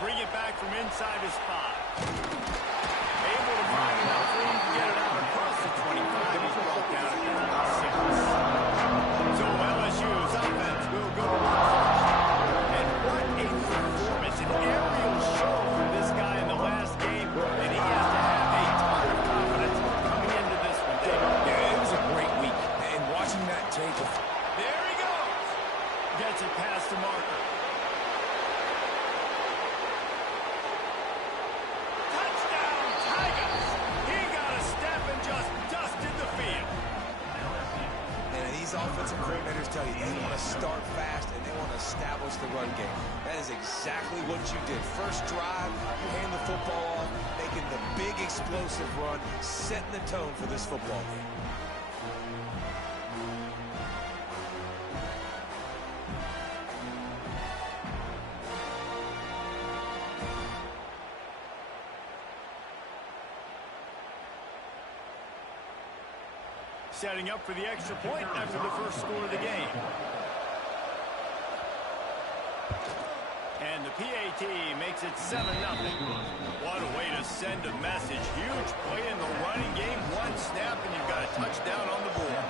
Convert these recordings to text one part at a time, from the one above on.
bring it back from inside his 5. Able to find enough room to get it out across the 25. He's brought down at 6. So LSU's offense will go to work first. And what a performance, an aerial show from this guy in the last game. And he has to have a ton of confidence coming into this one, David. Yeah, it was a great week. And watching that tape. There he goes. Gets it past the marker. Offensive coordinators tell you they want to start fast and they want to establish the run game. That is exactly what you did. First drive, you hand the football off, making the big explosive run, setting the tone for this football game. Setting up for the extra point after the first score of the game. And the PAT makes it 7-0. What a way to send a message. Huge play in the running game. One snap and you've got a touchdown on the board.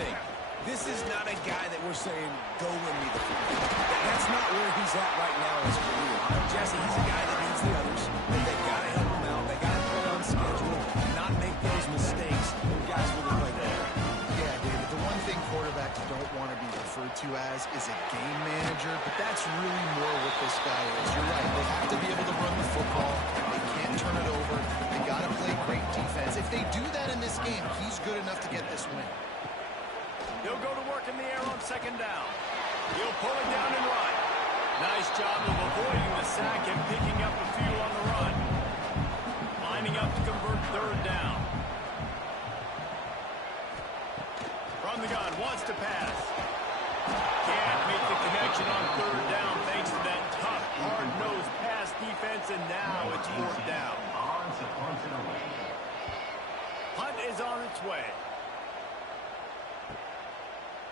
thing. This is not a guy that we're saying, go win me the football. That's not where he's at right now in his career. Jesse, he's a guy that needs the others. They got to help him out. They got to play on schedule, not make those mistakes. And guys really play that. Yeah, David, the one thing quarterbacks don't want to be referred to as is a game manager, but that's really more what this guy is. You're right. They have to be able to run the football. They can't turn it over. They got to play great defense. If they do that in this game, he's good enough to get this win. He'll go to work in the air on second down. He'll pull it down and run. Nice job of avoiding the sack and picking up a few on the run. Lining up to convert third down. From the gun, wants to pass. Can't make the connection on third down thanks to that tough, hard-nosed pass defense, and now it's fourth down. Hunt is on its way.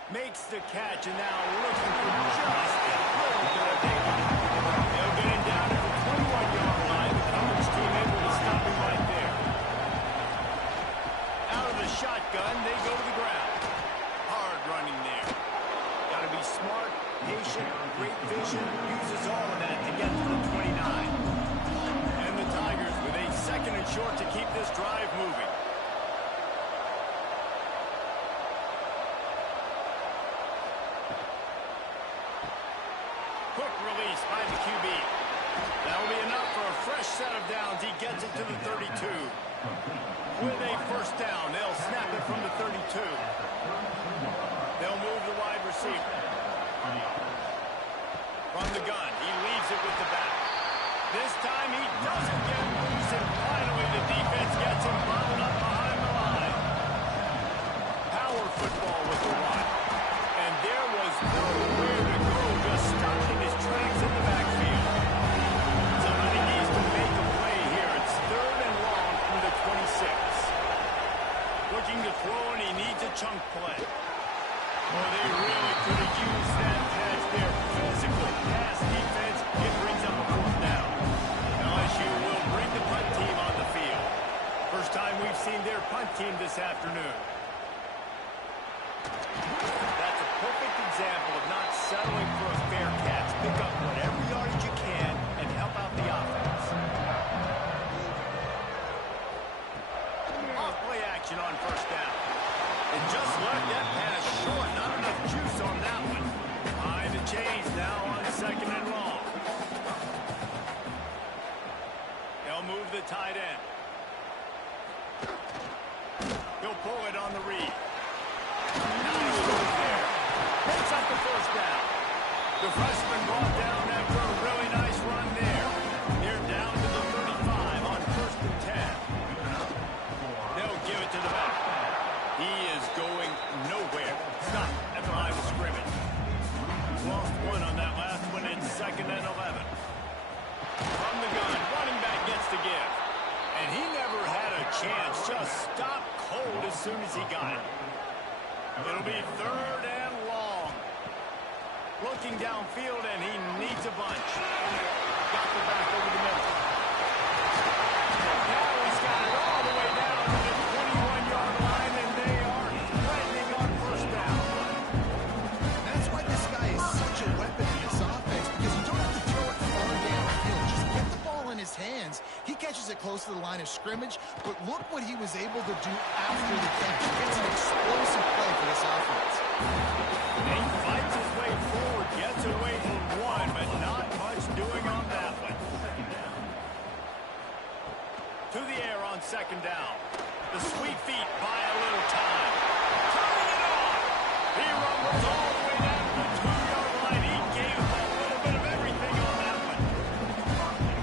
Makes the catch, and now looking for just a little bit of daylight. They'll get him down at the 21-yard line. The coverage team able to stop him right there. Out of the shotgun, they go to the ground. Hard running there. Got to be smart, patient, great vision. Uses all of that to get to the 29. And the Tigers with a second and short to keep this drive moving. Quick release by the QB. That'll be enough for a fresh set of downs. He gets it to the 32. With a first down, they'll snap it from the 32. They'll move the wide receiver. From the gun, he leaves it with the back. This time he doesn't get loose, and finally the defense gets him bottled up behind the line. Power football with the run. And there was nowhere to go, just stopped in his tracks in the backfield. Somebody needs to make a play here. It's third and long from the 26. Looking to throw, and he needs a chunk play. Well, they really could have used that catch there. Physical pass defense. It brings up a fourth down. LSU will bring the punt team on the field. First time we've seen their punt team this afternoon. That's a perfect example of not settling for a fair catch. Pick up whatever yardage you can and help out the offense. Off play action on first down. And just let that pass short. Not enough juice on that one. Behind the chains now on second and long. They'll move the tight end. He'll pull it on the read. Nice move there. Picks up the first down. The freshman brought down after a really nice run there. They're down to the 35 on first and 10. They'll give it to the back. He is going nowhere. Stop at the line of scrimmage. Lost one on that last one. It's second and 11. From the gun, running back gets the give. And he never had a chance. Just stopped cold as soon as he got it. It'll be third and long. Looking downfield, and he needs a bunch. Got the back over the middle. Now he's got it all the way down to the 21-yard line, and they are threatening on first down. That's why this guy is such a weapon in this offense, because you don't have to throw it far downfield. Just get the ball in his hands. He catches it close to the line of scrimmage, but look what he was able to do after the catch. He gets an explosive play for this offense. He fights his way forward, gets away from one, but not much doing on that one. To the air on second down. The sweet feet buy a little time. Turning it on. He rumbles all the way down to the 2-yard line. He gave a little bit of everything on that one.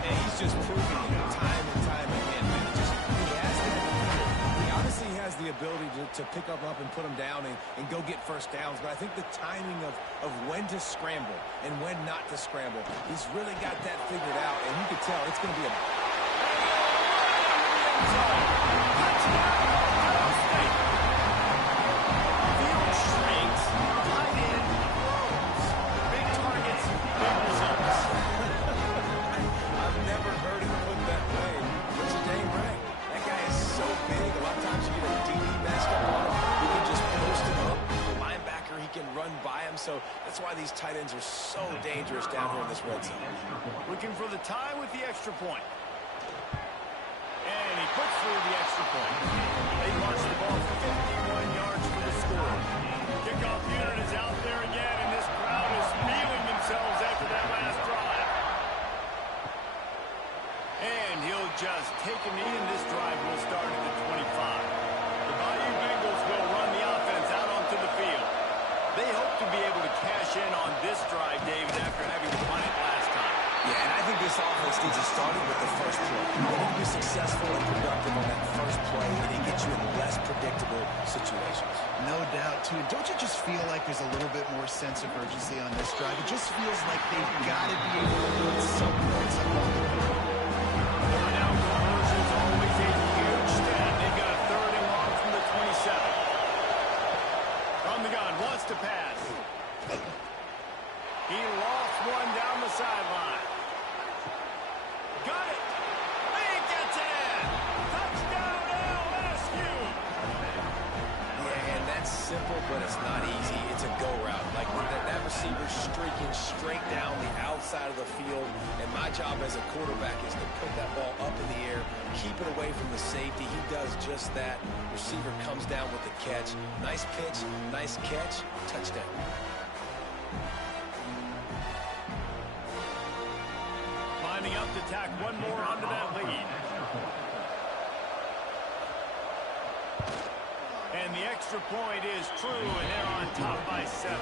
And he's just proving it time and time again, man. He has the He obviously has the ability to pick up and put him down and go get first downs, but I think the timing of when to scramble and when not to scramble, he's really got that figured out, and you can tell it's going to be a... Touchdown, Ohio State. Field shrinks, tight end grows. Big targets, big results. I've never heard it put that way. But you're dang right. That guy is so big. A lot of times you get a DB matched up on him. You can just post him up. That's why these tight ends are so dangerous down here in this red zone. Looking for the tie with the extra point. And he puts through the extra point. They march the ball 51 yards for the score. Kickoff unit is out there again, and this crowd is feeling themselves after that last drive. And he'll just take a knee, and this drive will start at the 25. The Bayou Bengals will run the offense out onto the field. They hope to be able to cash in on this drive, David, after having to punt it last time. Yeah, and I think this offense needs to start with the first play. They need to be successful and productive on that first play, and it gets you in less predictable situations. No doubt, too. Don't you just feel like there's a little bit more sense of urgency on this drive? It just feels like they've got to be able to put some points up on the board. Now conversion is always a huge stat. They've got a 3rd and long from the 27. From the gun, wants to pass. He lost one down the sideline. Got it. He gets it in. Touchdown, LSU. Yeah, and that's simple, but it's not easy. It's a go route. Like that receiver streaking straight down the outside of the field. And my job as a quarterback is to put that ball up in the air, keep it away from the safety. He does just that. Receiver comes down with the catch. Nice pitch, nice catch, touchdown. Lining up to tack one more onto that lead. And the extra point is true, and they're on top by 7.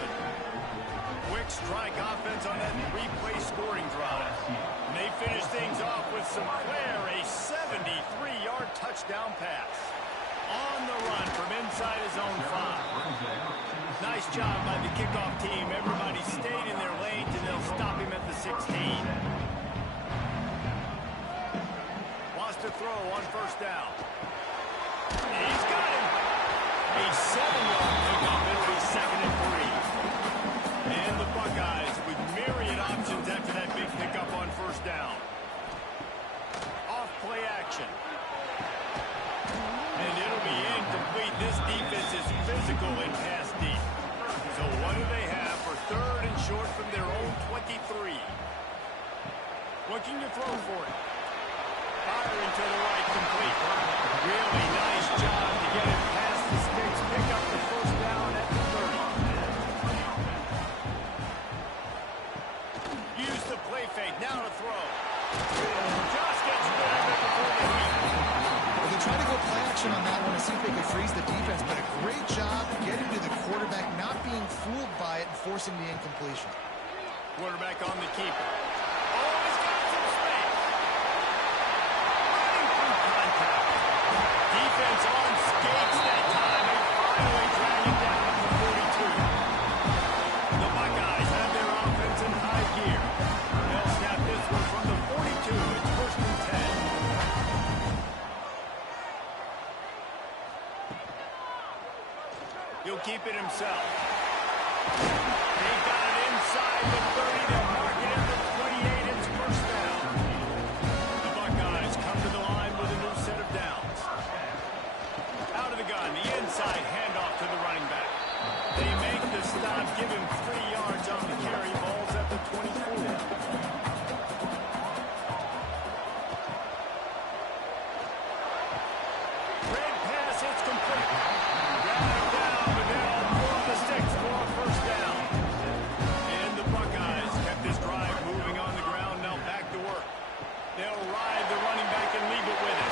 Quick strike offense on that 3-play scoring drive. And they finish things off with some flair, a 73-yard touchdown pass. On the run from inside his own 5. Nice job by the kickoff team. Everybody stayed in their lanes, and they'll stop him at the 16. Wants to throw on first down. He's got him. A 7-yard pickup. It'll be 2nd and 3. And the Buckeyes with myriad options after that big pickup on first down. Off play action. And it'll be incomplete. This defense is physical and pass deep. So what do they have for 3rd and short from their own 23? Looking to throw for it. Firing to the right, complete. Really nice job to get it past the sticks. Pick up the first down at the 30. Use the play fake. Now to throw. Just gets rid of it before the heat. Well, they tried to go play action on that one to see if they could freeze the defense, but a great job getting to the quarterback, not being fooled by it, and forcing the incompletion. Quarterback on the keeper. Oh, he's got some space. Running through contact. Defense on skates that time. They finally drag it down to the 42. The Buckeyes have their offense in high gear. They'll snap this one from the 42. It's 1st and 10. He'll keep it himself. He got it inside the 30. They'll mark it at the 28. It's 1st down. The Buckeyes come to the line with a new set of downs. Out of the gun, the inside handoff to the running back. They make the stop, give him 3 yards on the carry. Ball's at the 24. Red pass, it's complete. Drag down, but they'll pull the sticks for a 1st down. And the Buckeyes kept this drive moving on the ground. Now back to work. They'll ride the running back and leave it with it.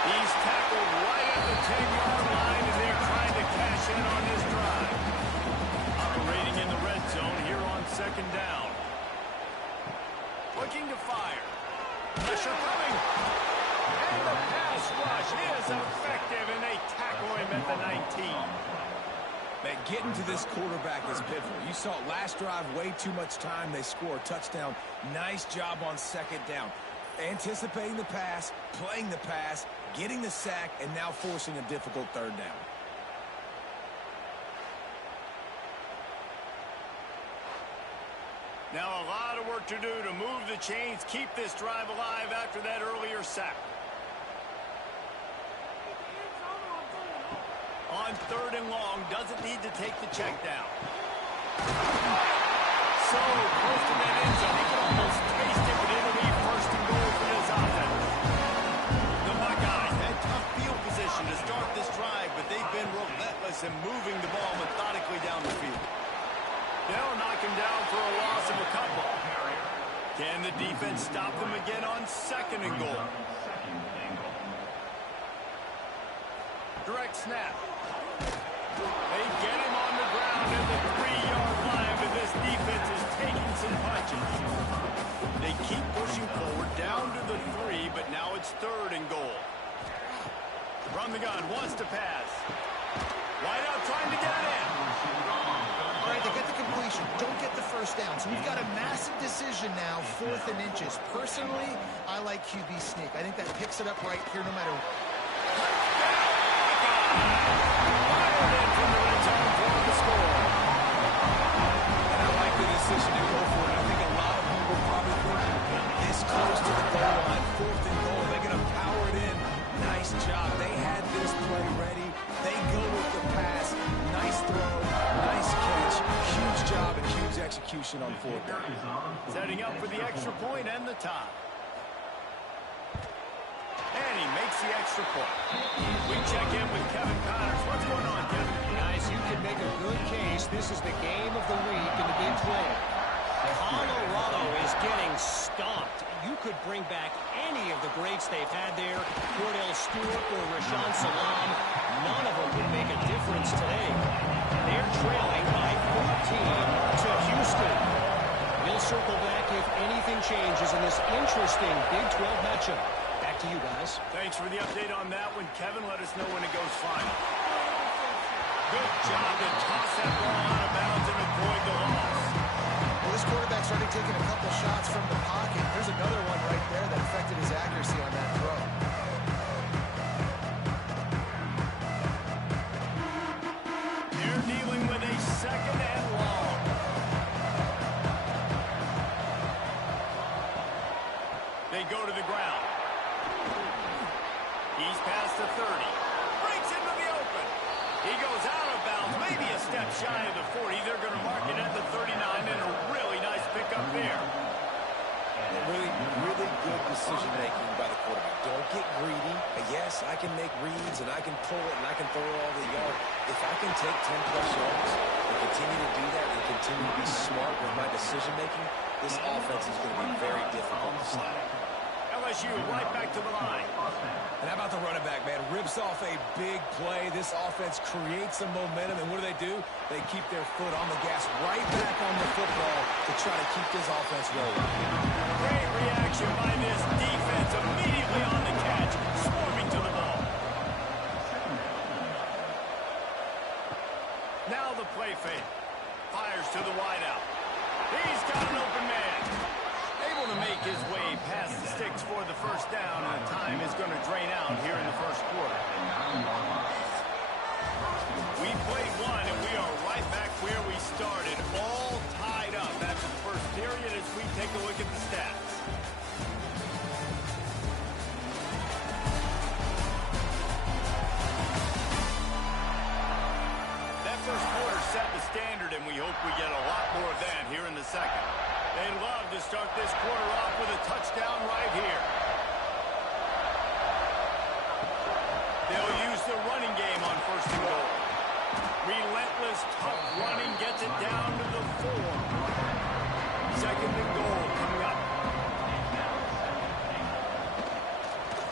He's tackled right at the 10-yard line, and they're trying to cash in on this drive. Operating in the red zone here on 2nd down. Looking to fire. Pressure coming. And the pass rush is effective, and they tackle him at the 19. Man, getting to this quarterback is pivotal. You saw it last drive, way too much time. They score a touchdown. Nice job on 2nd down. Anticipating the pass, playing the pass, getting the sack, and now forcing a difficult 3rd down. Now a lot of work to do to move the chains, keep this drive alive after that earlier sack. On 3rd and long, doesn't need to take the check down. So close to that end zone. He could almost taste it, but it'll be first and goal for this offense. The Buckeyes had tough field position to start this drive, but they've been relentless in moving the ball methodically down the field. They'll knock him down for a loss of a couple. Can the defense stop them again on second and goal? Direct snap. They get him on the ground at the 3-yard line, but this defense is taking some punches. They keep pushing forward down to the 3, but now it's third and goal. From the gun, wants to pass. Wide out trying to get it in. All right, they get the completion. Don't get the first down. So we've got a massive decision now, 4th and inches. Personally, I like QB sneak. I think that picks it up right here no matter what. Fired in from the red zone for the score. And I like the decision to go for it. I think a lot of people probably think this close to the goal line, 4th and goal, they're going to power it in. Nice job. They had this play ready. They go with the pass. Nice throw. Nice catch. Huge job and huge execution on 4th down. Setting up for the extra point and the tie. And he makes the extra point. We check in with Kevin Connors. What's going on, Kevin? Guys, you can make a good case. This is the game of the week in the Big 12. Colorado is getting stomped. You could bring back any of the greats they've had there, Cordell Stewart or Rashaan Salam. None of them would make a difference today. They're trailing by 14 to Houston. We'll circle back if anything changes in this interesting Big 12 matchup. Back to you guys. Thanks for the update on that one, Kevin. Let us know when it goes final. Good job to toss that ball out of bounds and avoid the loss. Well, this quarterback's already taken a couple shots from the pocket. There's another one right there that affected his accuracy on that throw. They're dealing with a second and long. They go to the ground. He's past the 30. Breaks into the open. He goes out of bounds, maybe a step shy of the 40. They're going to mark it at the 39, and a really nice pickup there. Really good decision-making by the quarterback. Don't get greedy. Yes, I can make reads, and I can pull it, and I can throw it all the yard. If I can take 10-plus yards and continue to do that and continue to be smart with my decision-making, this offense is going to be very difficult to stop. LSU right back to the line. And how about the running back, man? Rips off a big play. This offense creates some momentum, and what do? They keep their foot on the gas right back on the football to try to keep this offense rolling. Great reaction by this defense, immediately on the catch, swarming to the ball. Now the play fake. Fires to the wideout. He's got an open man. Able to make his way past the sticks for the first down, and the time is going to drain out here in the first quarter. We played one, and we are right back where we started, all tied up after the first period as we take a look at the stats. That first quarter set the standard, and we hope we get a lot more of that here in the second. They love to start this quarter off with a touchdown right here. They'll use the running game on first and goal. Relentless, tough running gets it down to the 4. Second and goal coming up.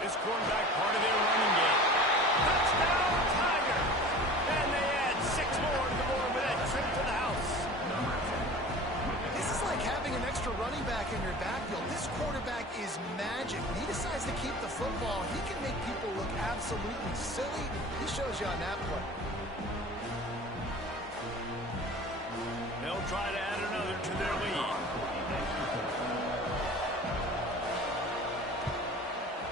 This quarterback part of their running game. Touchdown, Tiger! And they add 6 more to the board with that trip to the house. This is like having an extra running back in your backfield. This quarterback is magic. When he decides to keep the football, he can make people look absolutely silly. He shows you on that play. They'll try to add another to their lead.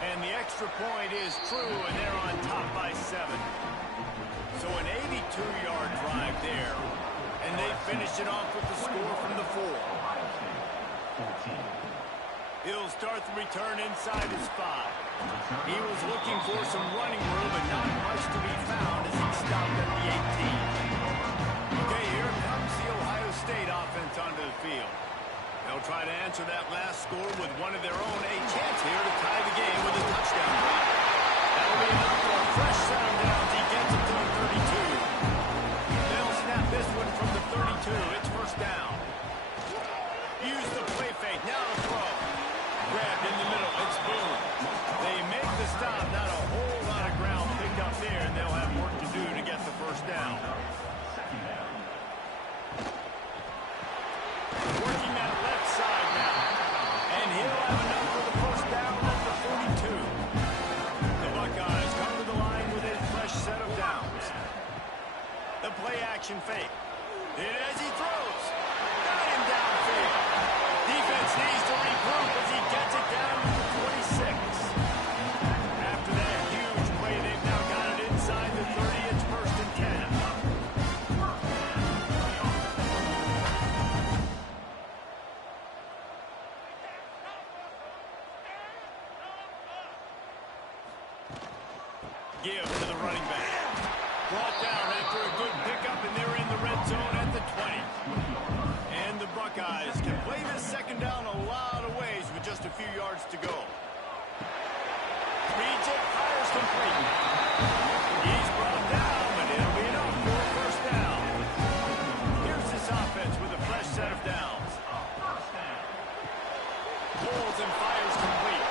And the extra point is true, and they're on top by 7. So an 82-yard drive there. And they finish it off with the score from the 4. He'll start the return inside his 5. He was looking for some running room, but not much to be found as he stopped at the 18. Okay, here comes the Ohio State offense onto the field. They'll try to answer that last score with one of their own. A chance here to tie the game with a touchdown drive. That'll be enough for a fresh set of downs. He gets it to the 32. They'll snap this one from the 32. It's first down. Use the play fake. Now the throw. Grabbed in the middle. It's Boone. They make the stop. Not a whole lot of ground picked up there, and they'll have work to do to get the first down. Working that left side now. And he'll have enough for the first down at the 42. The Buckeyes come to the line with a fresh set of downs. The play action fake. It as he throws. Got him downfield. Defense needs to regroup as he gets it down to the 26. After that huge play, they've now got it inside the 30. It's first and 10. Give to the running back. Brought down after a good pickup, and they're in the red zone at the 20. And the Buckeyes can play this second down a lot of ways with just a few yards to go. Reads it, fires complete. He's brought down, but it'll be enough for a first down. Here's this offense with a fresh set of downs. Pulls and fires complete.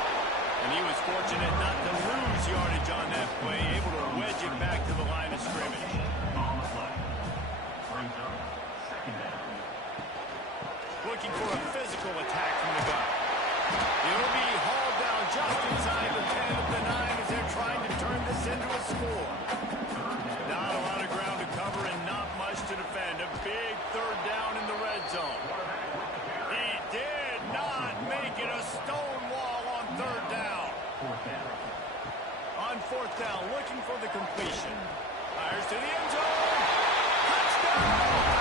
And he was fortunate not to lose yardage on that play, able to wedge it back to the line of scrimmage. Looking for a physical attack from the gun. He'll be hauled down just inside the 10 of the 9 as they're trying to turn this into a score. Not a lot of ground to cover and not much to defend. A big third down in the red zone. He did not make it a stone wall on third down. On fourth down, looking for the completion. Fires to the end zone. Touchdown!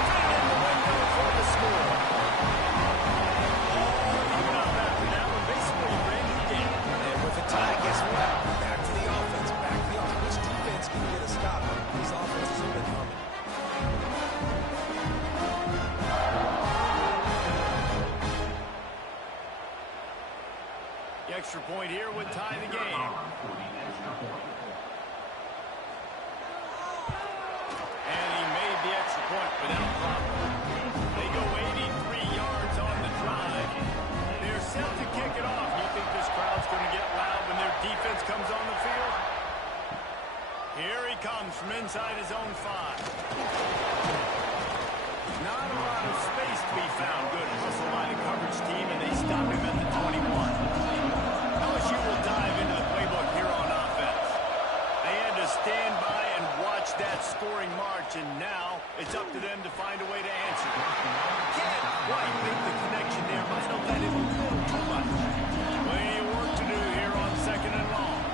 Right in the window for the score. Even up after that one, basically a brand new game. And with a tie, guess what? Back to the offense. Back to the offense. Which defense can get a stop? These offenses have been humming. The extra point here would tie the game. And he made the extra point without problem. They go 83 yards on the drive. They're set to kick it off. You think this crowd's going to get loud when their defense comes on the field? Here he comes from inside his own 5. Not a lot of space to be found. Good hustle by the coverage team, and they stop him at the 21. LSU will dive into the playbook here on offense. They had to stand by and watch that scoring march, and now it's up to them to find a way to answer. Can't quite make the connection there. Might have let it a little too much. Plenty of work to do here on second and long.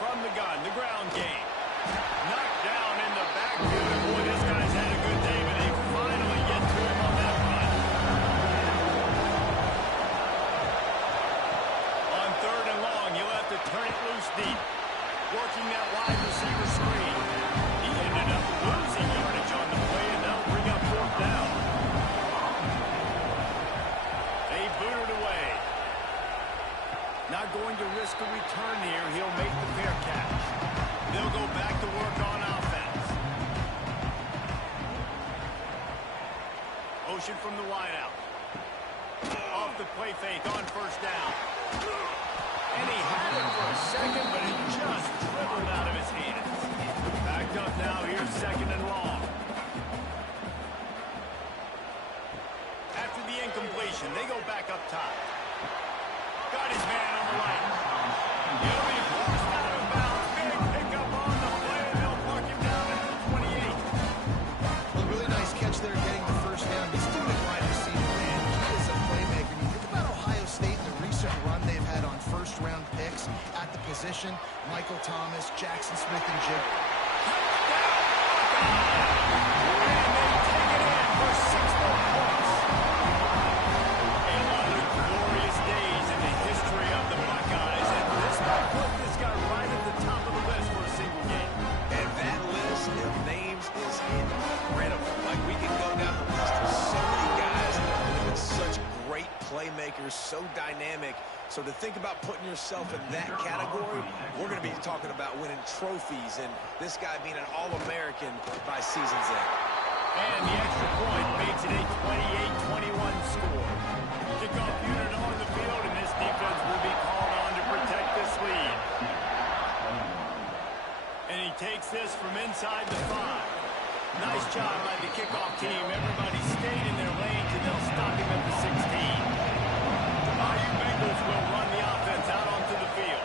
From the gun, the ground game. Knocked down in the backfield, and boy, this guy's had a good day, but they finally get to him on that run. On third and long, he'll have to turn it loose deep. Working that wide receiver screen. He ended up losing yardage on the play, and that'll bring up fourth down. They boot it away. Not going to risk a return here. He'll make the fair catch. They'll go back to work on offense. Motion from the wideout. Off the play fake on first down. And he had it for a second, but it just dribbled out of his hands. Backed up now, here's second and long. After the incompletion, they go back up top. Got his man on the right. He'll be forced out of bounds. Big pickup on the play, and they'll mark him down at the 28. Well, really nice catch there getting the first down. He's doing it wide receiver, man. He is a playmaker. You think about Ohio State and the recent run they've had on first-round picks at the position. Michael Thomas, Jackson Smith, and Jig. And they take it in for 6 more points. A lot of glorious days in the history of the Buckeyes, and this might put this guy right at the top of the list for a single game. And that list of names is incredible. so dynamic. So to think about putting yourself in that category, we're going to be talking about winning trophies and this guy being an All-American by season's end. And the extra point makes it a 28-21 score. Kickoff unit on the field, and this defense will be called on to protect this lead. And he takes this from inside the 5. Nice job by the kickoff team. Everybody stayed in their lanes, and they'll stop him at the 16. The Bayou Bengals will run the offense out onto the field.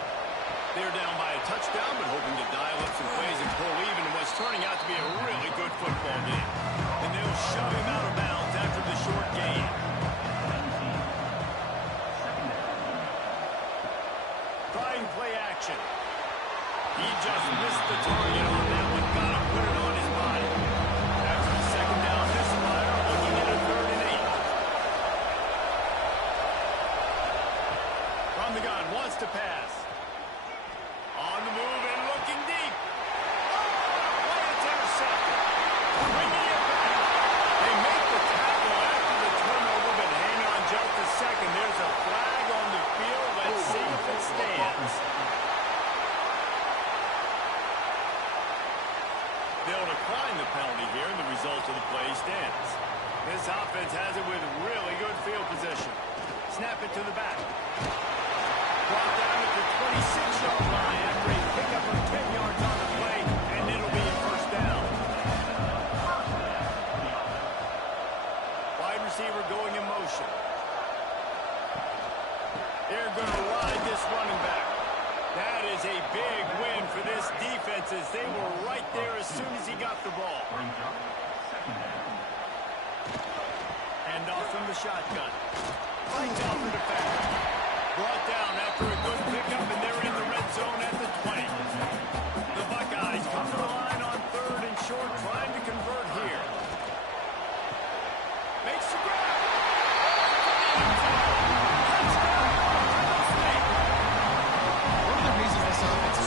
They're down by a touchdown, but hoping to dial up some plays and pull even in what's turning out to be a really good football game. And they'll shove him out of bounds after the short gain. Trying play action. He just missed the target on that one. Got to put it on his body. After the second down misfire, looking at a 3rd and 8. From the gun, wants to pass. On the move and looking deep. Oh, it's intercepted. Bringing it back. They make the tackle after the turnover, but hang on just a second. There's a flag on the field. Let's see if it stands. They'll decline the penalty here, and the result of the play stands. This offense has it with really good field position. Snap it to the back. Brought down at the 26-yard line after a pickup of 10 yards on the play, and it'll be a first down. Wide receiver going in motion. They're going to ride this running back. That is a big win for this defense as they were right there as soon as he got the ball. Hand off from the shotgun. Fights off the defender. Brought down after a good pickup, and they're in the red zone at the 20. The Buckeyes come to the line on 3rd and short, trying to convert here. Makes the grab.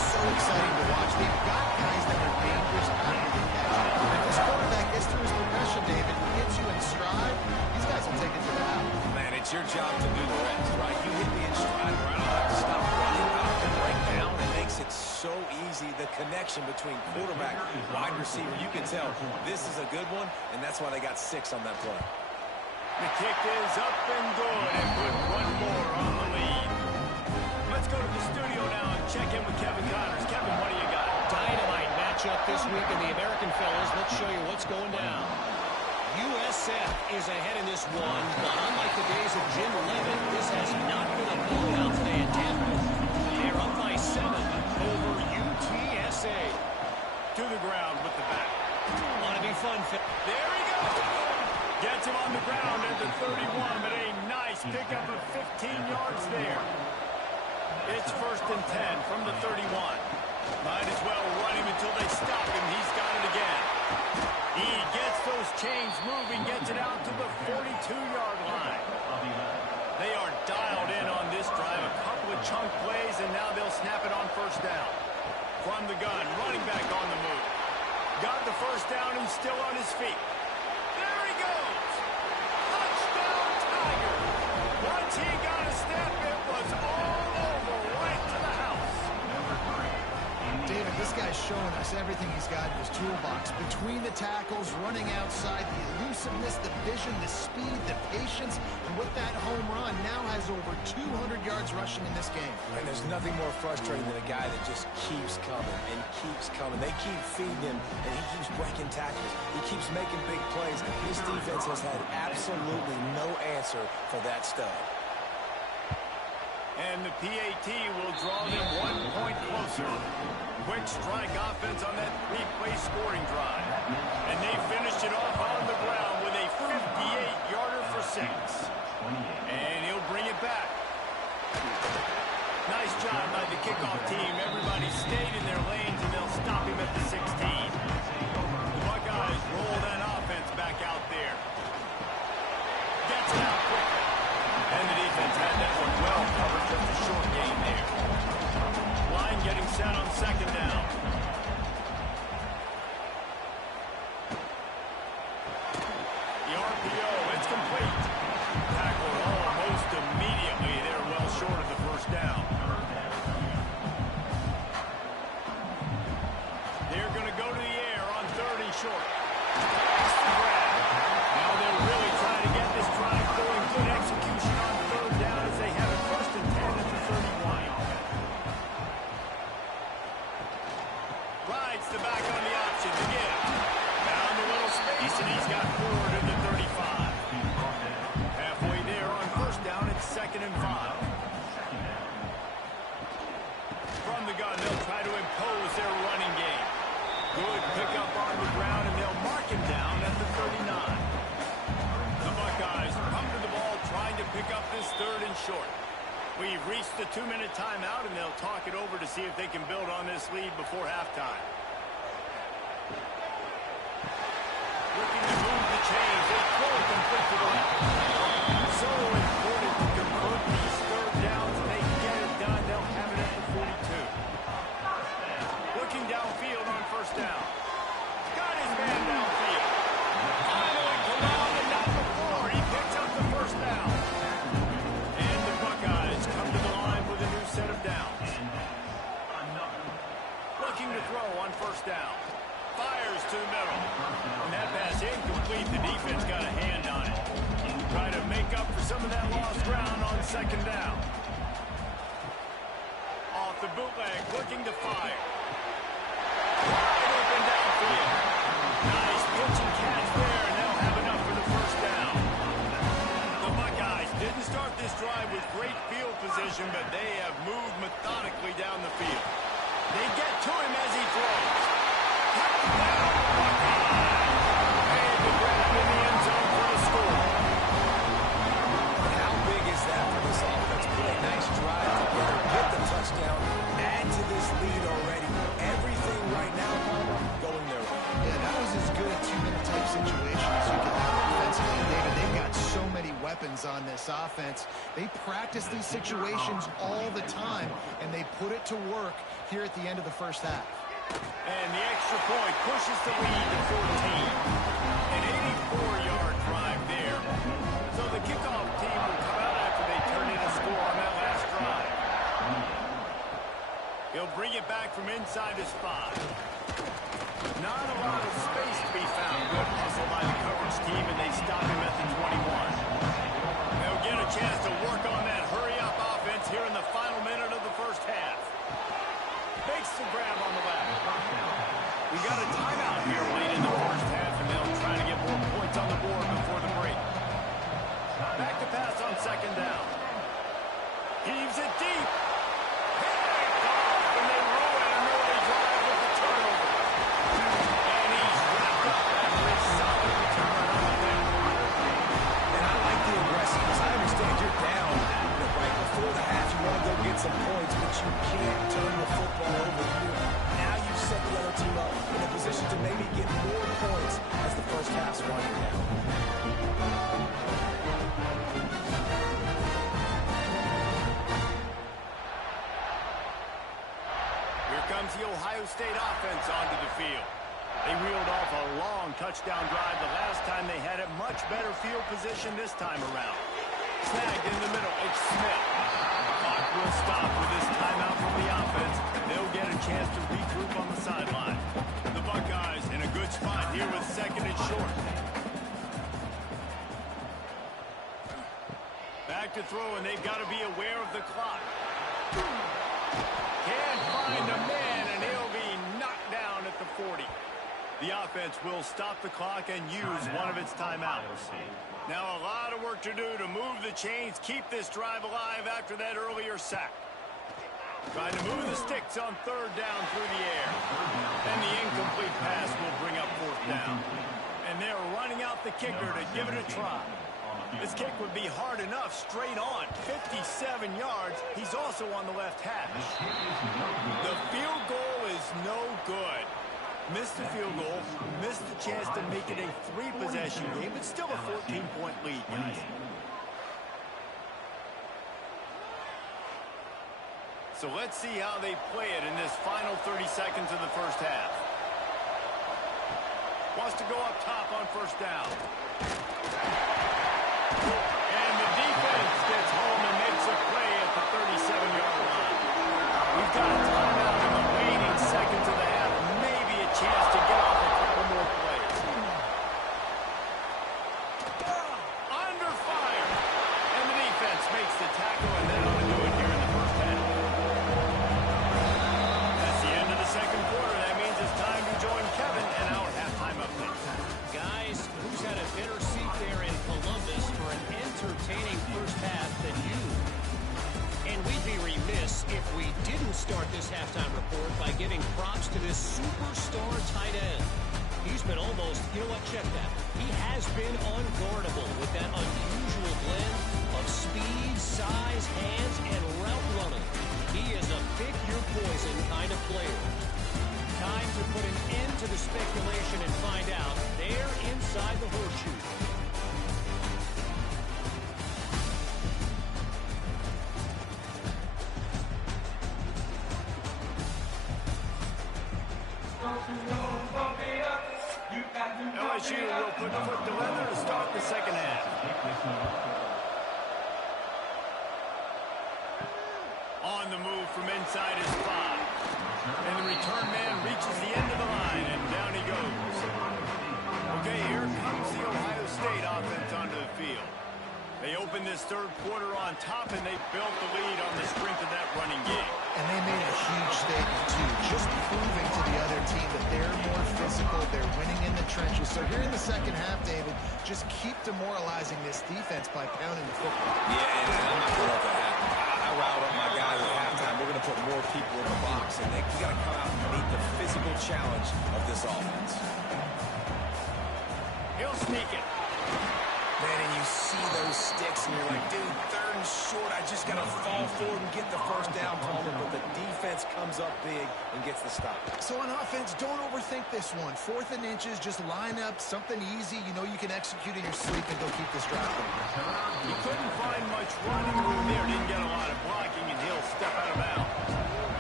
So exciting to watch. They've got guys that are dangerous after the catch. If this quarterback gets through his progression, David, and hits you in stride, these guys will take it to the house. Man, it's your job to do the rest, right? You hit me in stride where I don't have to stop running. I don't have to break down. It makes it so easy. The connection between quarterback and wide receiver, you can tell this is a good one, and that's why they got 6 on that play. The kick is up and good, and put one more on the lead. Let's go to the studio now and check in with Kevin Connors. Kevin, what do you got? Dynamite matchup this week in the American fellas. Let's show you what's going down. USF is ahead in this one, but unlike the days of Jim Levitt, this has not been a blowout today in Tampa. They're up by 7 over UTSA. To the ground with the back. Want to be fun, Phil. There he goes. Gets him on the ground at the 31, but a nice pickup of 15 yards there. It's 1st and 10 from the 31. Might as well run him until they stop him. He's got it again. He gets those chains moving, gets it out to the 42-yard line. They are dialed in on this drive. A couple of chunk plays, and now they'll snap it on 1st down. From the gun, running back on the move. Got the 1st down and still on his feet. There he goes. Touchdown, Tiger. Once he got a step, it was all over right to the house. David, this guy's showing us everything he's got in his toolbox. Between the tackles, running outside, the elusiveness, the vision, the speed, the patience, and with that home run, now has over 200 yards rushing in this game. And there's nothing more frustrating than a guy that just keeps coming and keeps coming. They keep feeding him, and he keeps breaking tackles. He keeps making big plays. This defense has had absolutely no answer for that stud. And the PAT will draw them 1 point closer. Quick strike offense on that 3-play scoring drive. And they finished it off on the ground with a 58-yarder for 6. And he'll bring it back. Nice job by the kickoff team. Everybody stayed in their lanes, and they'll stop him at the 16. The Buckeyes roll that offense back out there. Gets it out quickly. And the defense had that one well covered. Just a short gain there. Line getting set on 2nd down. The RPO, it's complete. Tackled almost immediately. short of the first down. They're going to go to the air on 3rd and short. Pass the grab. Now they're really trying to get this drive going. Good execution on 3rd down as they have it 1st and 10 at the 31. Rides the back on the option again. Found a little space, and he's got 4 to the 35. Halfway there on 1st down, it's 2nd and 5. From the gun, they'll try to impose their running game. Good pickup on the ground, and they'll mark him down at the 39. The Buckeyes come to the ball trying to pick up this 3rd and short. We've reached the 2-minute timeout, and they'll talk it over to see if they can build on this lead before halftime. Looking to move the chains. They throw it complete to the left. So important to convert these 3rd downs, and they get it done. They'll have it at the 42. Looking downfield on 1st down. Got his man downfield. Finally corralled and not before. He picks up the 1st down. And the Buckeyes come to the line with a new set of downs. Looking to throw on 1st down. Fires to the middle. And that pass incomplete. The defense got a hand on it. Try to make up for some of that lost ground on 2nd down. Off the bootleg, looking to fire. Wide open downfield. Nice pitch and catch there, and they'll have enough for the 1st down. The Buckeyes didn't start this drive with great field position, but they have moved methodically down the field. They get to him as he throws. Touchdown, Buckeyes! And the grab in the end zone for a score. But how big is that for this offense? Put a nice drive together, get the touchdown, add to this lead already. Everything right now, Palmer, going their way. Yeah, that was as good a 2-minute type situation as you can have offensively. David, they've got so many weapons on this offense. They practice these situations all the time, and they put it to work here at the end of the 1st half. And the extra point pushes the lead to 14. An 84-yard drive there. So the kickoff team will come out after they turn in a score on that last drive. He'll bring it back from inside his 5. Not a lot of space to be found. Good hustle by the coverage team, and they stop him at the 21. They'll get a chance to work on that hurry-up offense here in the final minute of the 1st half. Makes the grab on the left. We got a timeout here late in the 1st half, and they'll try to get more points on the board before the break. Back to pass on 2nd down. Heaves it deep. Picked off, and they ruin an early drive with the turnover. And he's wrapped up after a solid return on the play. And I like the aggressiveness. I understand you're down. Right before the half, you want to go get some points, but you can't turn the football over here. Now you've set the other team up in a position to maybe get more points as the 1st half's winding down. Here comes the Ohio State offense onto the field. They reeled off a long touchdown drive the last time. They had a much better field position this time around. Snagged in the middle, it's Smith. Clock will stop with this timeout from the offense. They'll get a chance to regroup on the sideline. The Buckeyes in a good spot here with 2nd and short. Back to throw, and they've got to be aware of the clock. Can't find a man, and he'll be knocked down at the 40. The offense will stop the clock and use one of its timeouts. Now a lot of work to do to move the chains, keep this drive alive after that earlier sack. Trying to move the sticks on 3rd down through the air. And the incomplete pass will bring up 4th down. And they're running out the kicker to give it a try. This kick would be hard enough straight on. 57 yards. He's also on the left hash. The field goal is no good. Missed the field goal, missed the chance to make it a 3-possession game, but still a 14-point lead, guys. So let's see how they play it in this final 30 seconds of the 1st half. Wants to go up top on 1st down. And the defense gets home and makes a play at the giving props to this superstar tight end. He's been almost, you know what, check that. He has been unguardable with that unusual blend of speed, size, hands, and route running. He is a pick-your-poison kind of player. Time to put an end to the speculation and find out. They're inside the horseshoe. LSU will put foot to leather to start the second half. On the move from inside his 5. And the return man reaches the end of the line, and down he goes. Okay, here comes the Ohio State offense onto the field. They opened this third quarter on top, and they built the lead on the strength of that running game. And they made a huge statement, too, just proving to the other team that they're more physical, they're winning in the trenches. So here in the second half, David, just keep demoralizing this defense by pounding the football. Yeah, and I'm not going to let that happen. I riled up my guys at halftime. We're going to put more people in the box, and we got to come out and meet the physical challenge of this offense. He'll sneak it. Man, and you see those sticks, and you're like, dude, third and short, I just got to fall forward and get the first down, Palmer, but the defense comes up big and gets the stop. So on offense, don't overthink this one. 4th and inches, just line up something easy. You know you can execute in your sleep and go keep this drive going. He couldn't find much running room there. Didn't get a lot of blocking, and he'll step out of bounds.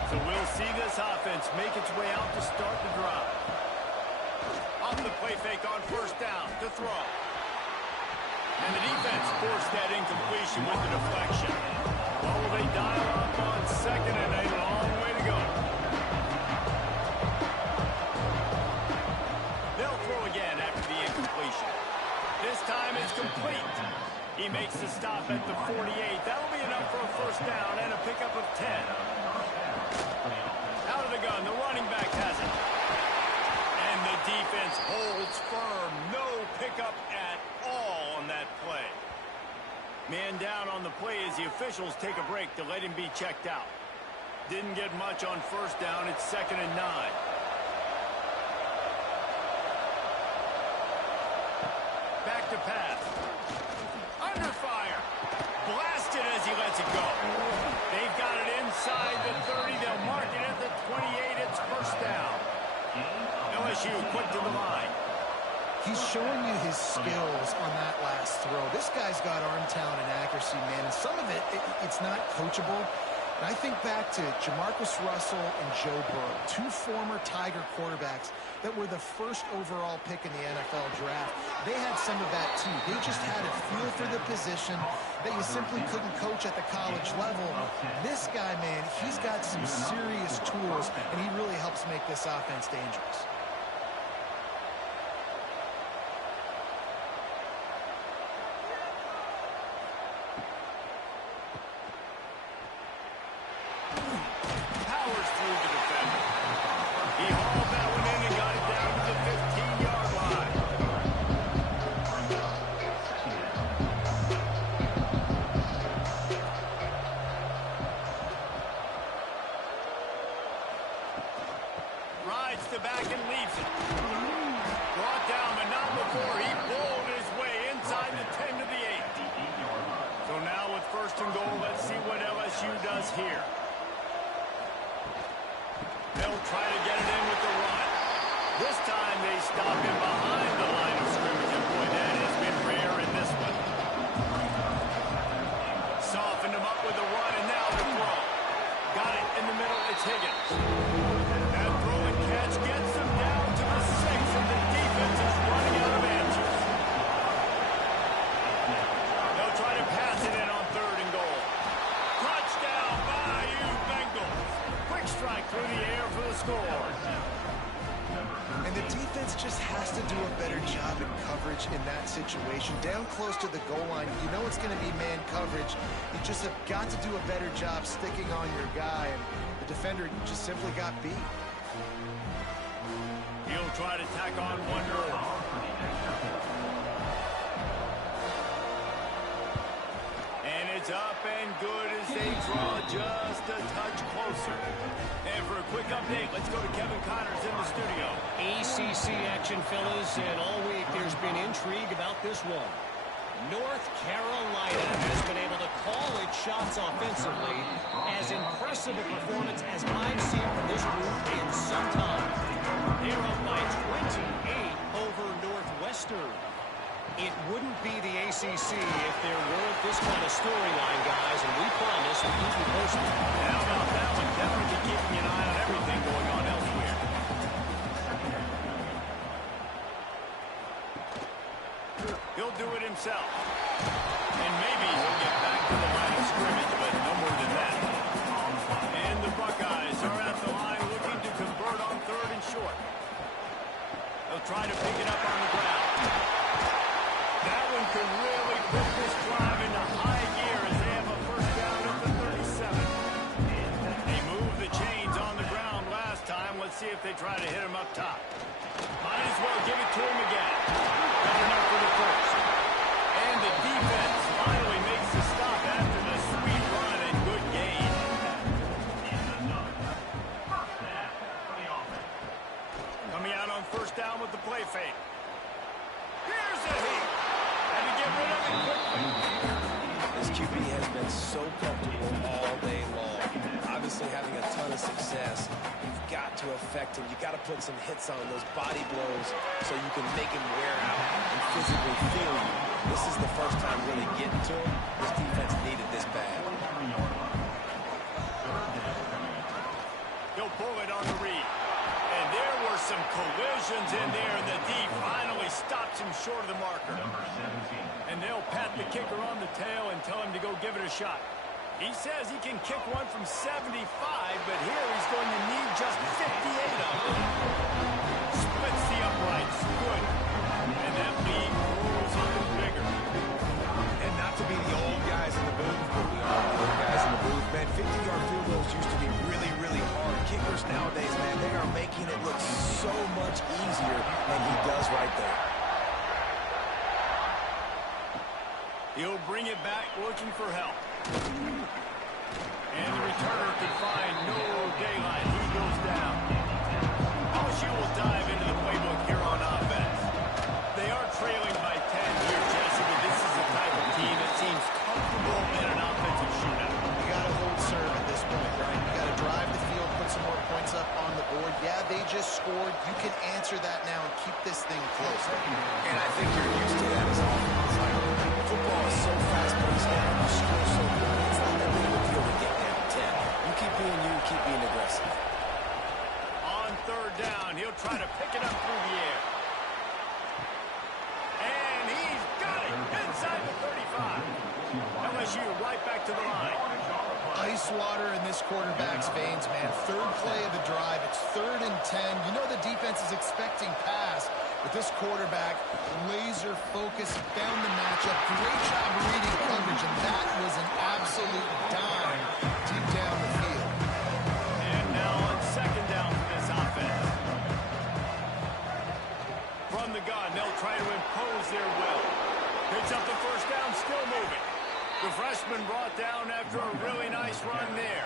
So we'll see this offense make its way out to start the drive. Off the play fake on first down to throw. And the defense forced that incompletion with the deflection. What will they dial up on second, and a long way to go. They'll throw again after the incompletion. This time it's complete. He makes the stop at the 48. That'll be enough for a first down and a pickup of 10. Out of the gun, the running back has it. And the defense holds firm. No pickup at all on that play. Man down on the play as the officials take a break to let him be checked out. Didn't get much on first down. It's 2nd and 9. Back to pass. Under fire. Blasted as he lets it go. They've got it inside the 30. They'll mark it at the 28. It's first down. LSU quick to the line. He's showing you his skills on that last throw. This guy's got arm talent and accuracy, man. And some of it's not coachable. And I think back to Jamarcus Russell and Joe Burrow, 2 former Tiger quarterbacks that were the first overall pick in the NFL draft. They had some of that, too. They just had a feel for the position that you simply couldn't coach at the college level. This guy, man, he's got some serious tools, and he really helps make this offense dangerous. Here. They'll try to get it in with the run. This time they stop him behind the line of scrimmage, and boy, that has been rare in this one. Softened him up with the run, and now the throw. Got it in the middle, it's Higgins. That throw and catch gets him down to the 6, and the defense is running out of answers. They'll try to pass it in on 3rd and goal. Touchdown, Bayou Bengals. Quick strike through the air for the score. And the defense just has to do a better job in coverage in that situation. Down close to the goal line, you know it's going to be man coverage. You just have got to do a better job sticking on your guy, and the defender just simply got beat. He'll try to tack on one more. And it's up and good as they draw just just a touch closer. And for a quick update, let's go to Kevin Connors in the studio. ACC action, fellas, and all week there's been intrigue about this one. North Carolina has been able to call its shots offensively. As impressive a performance as I've seen from this group in some time. They're up by 28 over Northwestern. It wouldn't be the ACC if there weren't this kind of storyline, guys, and we promise to keep you posted. How about that one? Definitely keeping an eye on everything going on elsewhere. He'll do it himself. And maybe he'll get back to the line of scrimmage, but no more than that. And the Buckeyes are at the line looking to convert on 3rd and short. They'll try to pick it up on the ground. That one could really put this drive into high gear as they have a first down at the 37. They moved the chains on the ground last time. Let's see if they try to hit him up top. Might as well give it to him again. Good enough for the first. And the defense finally makes the stop after the sweet run and good gain. Coming out on first down with the play fake. Here's a heat. And to get rid of it quickly. This QB has been so comfortable all day long. Obviously having a ton of success. You've got to affect him. You've got to put some hits on those body blows so you can make him wear out and physically feel you. This is the first time really getting to him. This defense needed this bad. He'll pull it on the read. And there were some collisions in there, and the D finally stops him short of the marker. And they'll pat the kicker on the tail and tell him to go give it a shot. He says he can kick one from 75, but here he's going to need just 58 of them. Splits the uprights. Good. And that lead grows even bigger. And not to be the old guys in the booth, but we are the old guys in the booth. Man, 50-yard field goals used to be really, really hard. Kickers nowadays, man, they are making it look so much easier than he does right there. He'll bring it back looking for help. And the returner can find no daylight. He goes down. LSU will dive into the playbook here on offense. They are trailing by 10 here, Jesse, but this is the type of team that seems comfortable in an offensive shootout. You got to hold serve at this point, right? You got to drive the field, put some more points up on the board. Yeah, they just scored. You can answer that now and keep this thing close. And I think you're used to that as offense. Like, football is so fast-paced now. You score so quickly. It's not that big of a deal to get down 10. You keep being you, keep being aggressive. On 3rd down, he'll try to pick it up through the air. And he's got it inside the 35. LSU right back to the line. Ice water in this quarterback's veins, man. 3rd play of the drive. It's 3rd and 10. You know the defense is expecting pass, but this quarterback, laser focused, found the matchup. Great job reading coverage, and that was an absolute dime deep down the field. And now on 2nd down for this offense. From the gun, they'll try to impose their will. Picks up the first down, still moving. The freshman brought down after a really nice run there.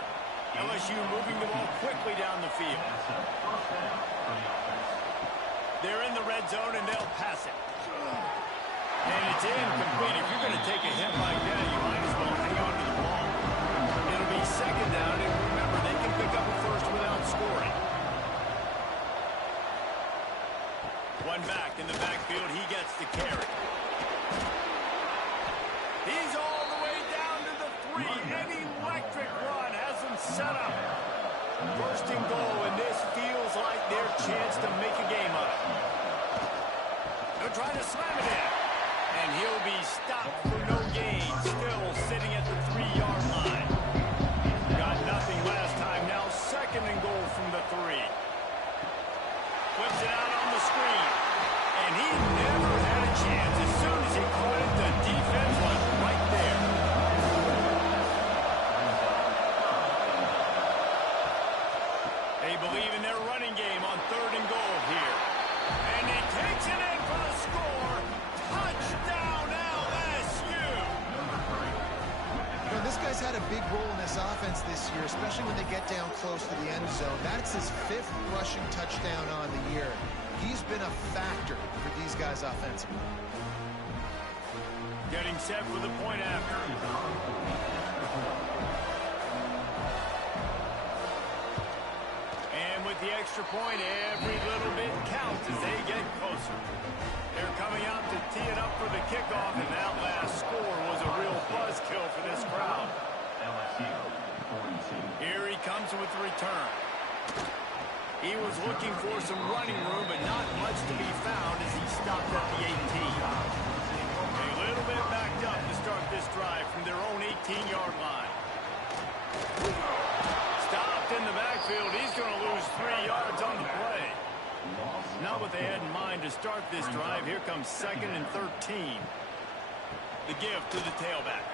LSU moving the ball quickly down the field. They're in the red zone, and they'll pass it. And it's incomplete. If you're going to take a hit like that, you might as well hang on to the ball. It'll be 2nd down, and remember, they can pick up a first without scoring. One back in the backfield. He gets the carry. He's all the way down to the 3. An electric run has him set up. 1st and goal, and this feels like their chance to make a game of it. They'll try to slam it in. And he'll be stopped for no gain. Still sitting at the 3-yard line. Got nothing last time. Now 2nd and goal from the 3. Flips it out on the screen. And he never had a chance. As soon as he caught it, the defense was right there. They believe in their running game on 3rd and goal here. And he takes it in for the score. Touchdown, LSU! this guy's had a big role in this offense this year, especially when they get down close to the end zone. That's his 5th rushing touchdown on the year. He's been a factor for these guys offensively. Getting set for the point after. And with the extra point, every little bit counts as they get closer. They're coming out to tee it up for the kickoff, and that last score was a real buzzkill for this crowd. Here he comes with the return. He was looking for some running room, but not much to be found as he stopped at the 18. A little bit backed up to start this drive from their own 18-yard line. Stopped in the backfield. He's going to lose 3 yards on the play. Not what they had in mind to start this drive. Here comes 2nd and 13. The give to the tailback.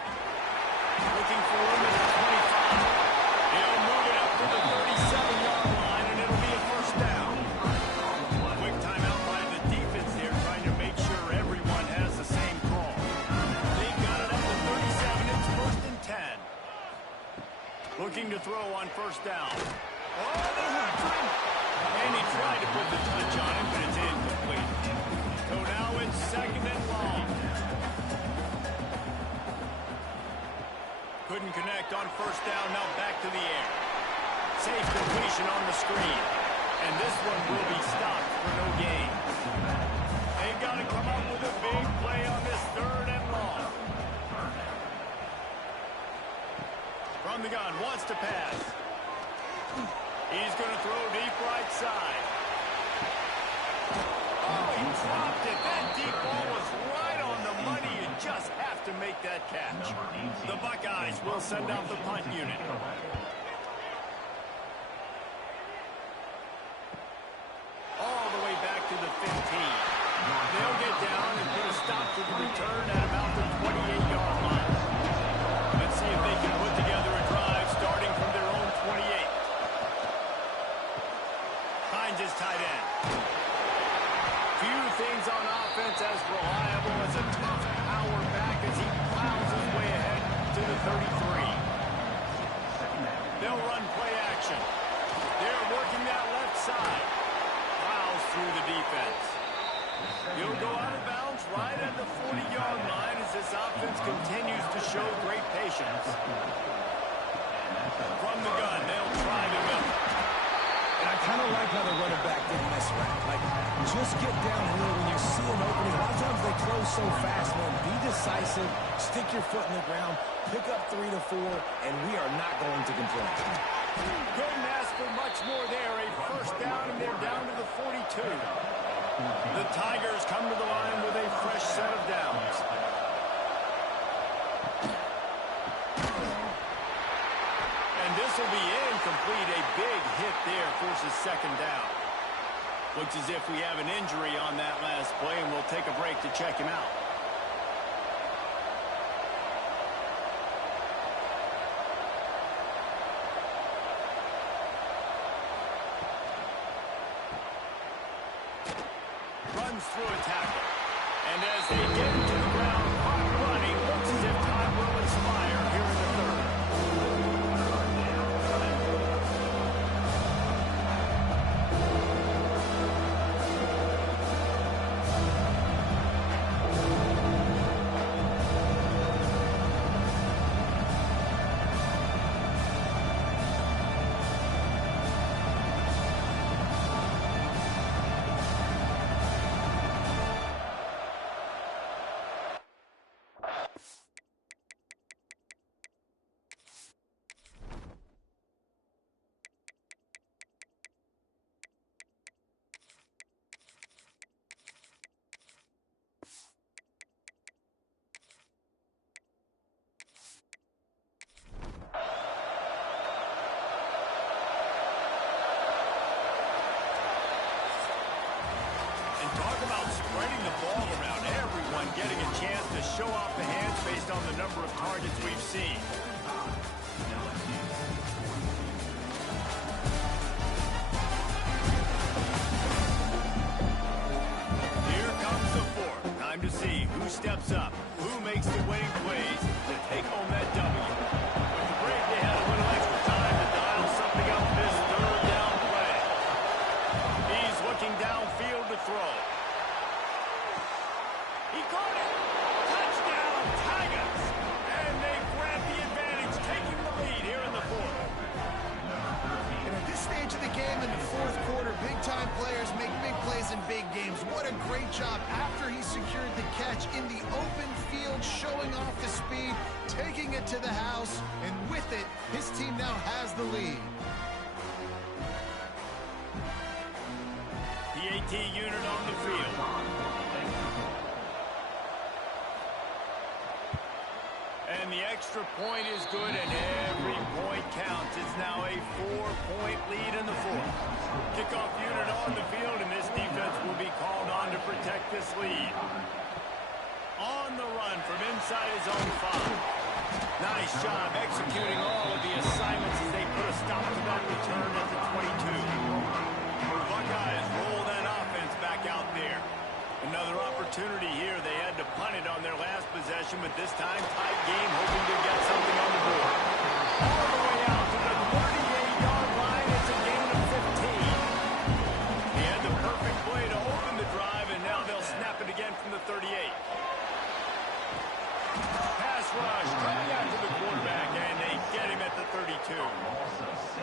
Looking for room at the 25. He'll move it up to the 37-yard line, and it'll be a first down. Quick timeout by the defense here, trying to make sure everyone has the same call. They've got it up to 37. It's 1st and 10. Looking to throw on first down. And he tried to put the touch on it, but it's incomplete. So now it's 2nd and long. Couldn't connect on first down, now back to the air. Safe completion on the screen. And this one will be stopped for no gain. They've got to come up with a big play on this 3rd and long. From the gun, wants to pass. He's going to throw deep right side. Oh, he dropped it. That deep ball was right on the money. You just have to make that catch. The Buckeyes will send out the punt unit. All the way back to the 15. They'll get down and put a stop to the return at about the 28-yard line. Let's see if they can put together a drive starting from their own 28. His tight end. Few things on offense as reliable as a tough power back as he plows his way ahead to the 33. They'll run play action. They're working that left side. Plows through the defense. He'll go out of bounds right at the 40-yard line as this offense continues to show great patience. From the gun, they'll try to mill it. And I kind of like how they're running back down this route. Like, just get downhill when you see an opening. A lot of times they close so fast, man. Be decisive, stick your foot in the ground, pick up 3 to 4, and we are not going to complain. Couldn't ask for much more there. A first down, and they're down to the 42. The Tigers come to the line with a fresh set of downs. And this will be incomplete. A big hit there forces 2nd down. Looks as if we have an injury on that last play, and we'll take a break to check him out. Runs through a tackle. And as they get into the ground, hot running, looks as if time will expire here in the 3rd. Spreading the ball around, everyone getting a chance to show off the hands based on the number of targets we've seen. Here comes the 4th. Time to see who steps up, who makes the winning plays to take home that W. big-time players make big plays in big games. What a great job after he secured the catch in the open field, showing off the speed, taking it to the house, and with it, his team now has the lead. The AT unit on the field. And the extra point is good, and every point counts. It's now a 4-point lead in the fourth. Kickoff unit on the field, and this defense will be called on to protect this lead. On the run from inside his own 5. Nice job executing all of the assignments as they put a stop to that return at the 22. The Buckeyes roll that offense back out there. Another opportunity here. They had to punt it on their last possession, but this time tight game, hoping to get something on the board. All the way out to the 38-yard line. It's a gain of 15. He had the perfect play to open the drive, and now they'll snap it again from the 38. Pass rush, coming out to the quarterback, and they get him at the 32.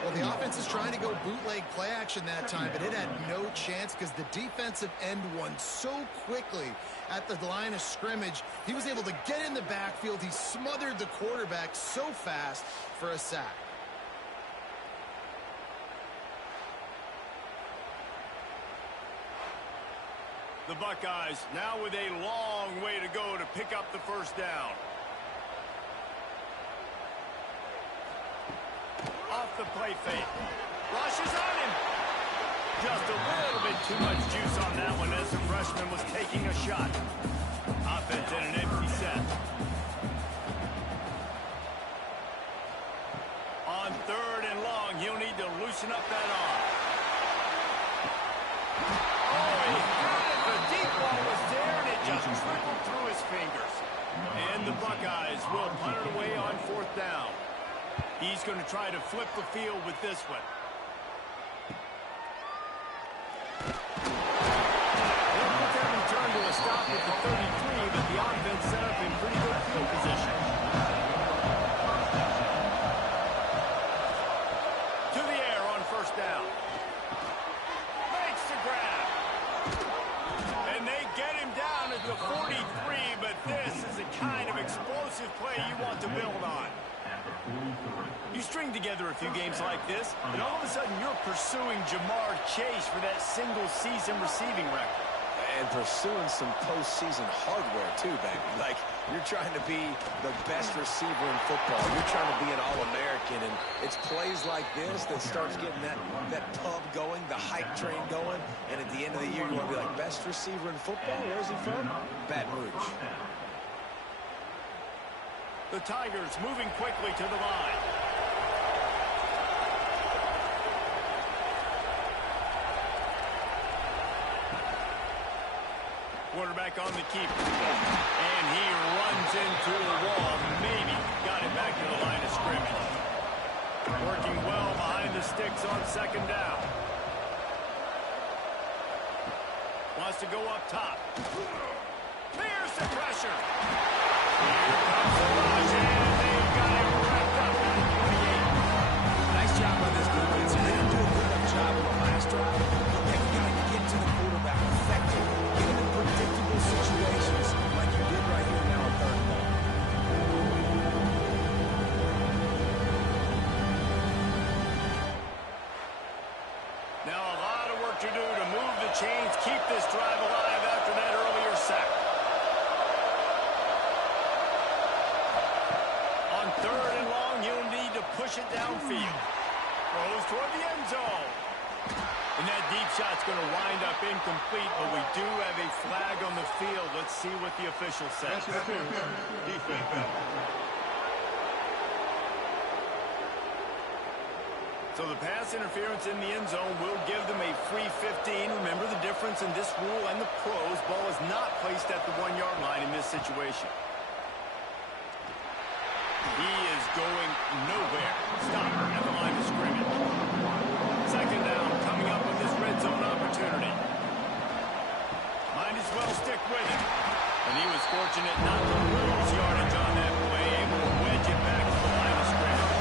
Well, the offense is trying to go bootleg play action that time, but it had no chance because the defensive end won so quickly at the line of scrimmage. He was able to get in the backfield. He smothered the quarterback so fast for a sack. The Buckeyes now with a long way to go to pick up the first down. Off the play fake. Rushes on him. Just a little bit too much juice on that one as the freshman was taking a shot. Offense in an empty set. On 3rd and long, he'll need to loosen up that arm. Oh, he got it. The deep ball was there, and it just trickled through his fingers. And the Buckeyes will punt it away on 4th down. He's going to try to flip the field with this one. They'll put that return to a stop at the 33, but the offense set up in pretty good field position. To the air on 1st down. Makes the grab. And they get him down at the 43, but this is the kind of explosive play you want to build on. You string together a few games like this, and all of a sudden you're pursuing Jamar Chase for that single-season receiving record. And pursuing some postseason hardware, too, baby. Like, you're trying to be the best receiver in football. You're trying to be an All-American, and it's plays like this that starts getting that pub going, the hype train going, and at the end of the year, you want to be like, best receiver in football? Where's he from? Baton Rouge. The Tigers moving quickly to the line. Quarterback on the keeper. And he runs into the wall. Maybe got it back to the line of scrimmage. Working well behind the sticks on 2nd down. Wants to go up top. There's the pressure. Here comes the rush, and they've got him wrapped up at the 28. Nice job by this defense. They didn't do a good enough job on the last drive, but they got to get to the quarterback effectively. Get him in predictable situations like you did right here now on 3rd and long. Now a lot of work to do to move the chains, keep this drive alive after that earlier sack. On 3rd and long, he'll need to push it downfield. Throws toward the end zone. And that deep shot's going to wind up incomplete, but we do have a flag on the field. Let's see what the official says. So the pass interference in the end zone will give them a free 15. Remember the difference in this rule and the pros. Ball is not placed at the 1-yard line in this situation. He is going nowhere. Stop at the line of scrimmage. 2nd down, coming up with this red zone opportunity. Might as well stick with it. And he was fortunate not to lose yardage on that play, able to wedge it back to the line of scrimmage.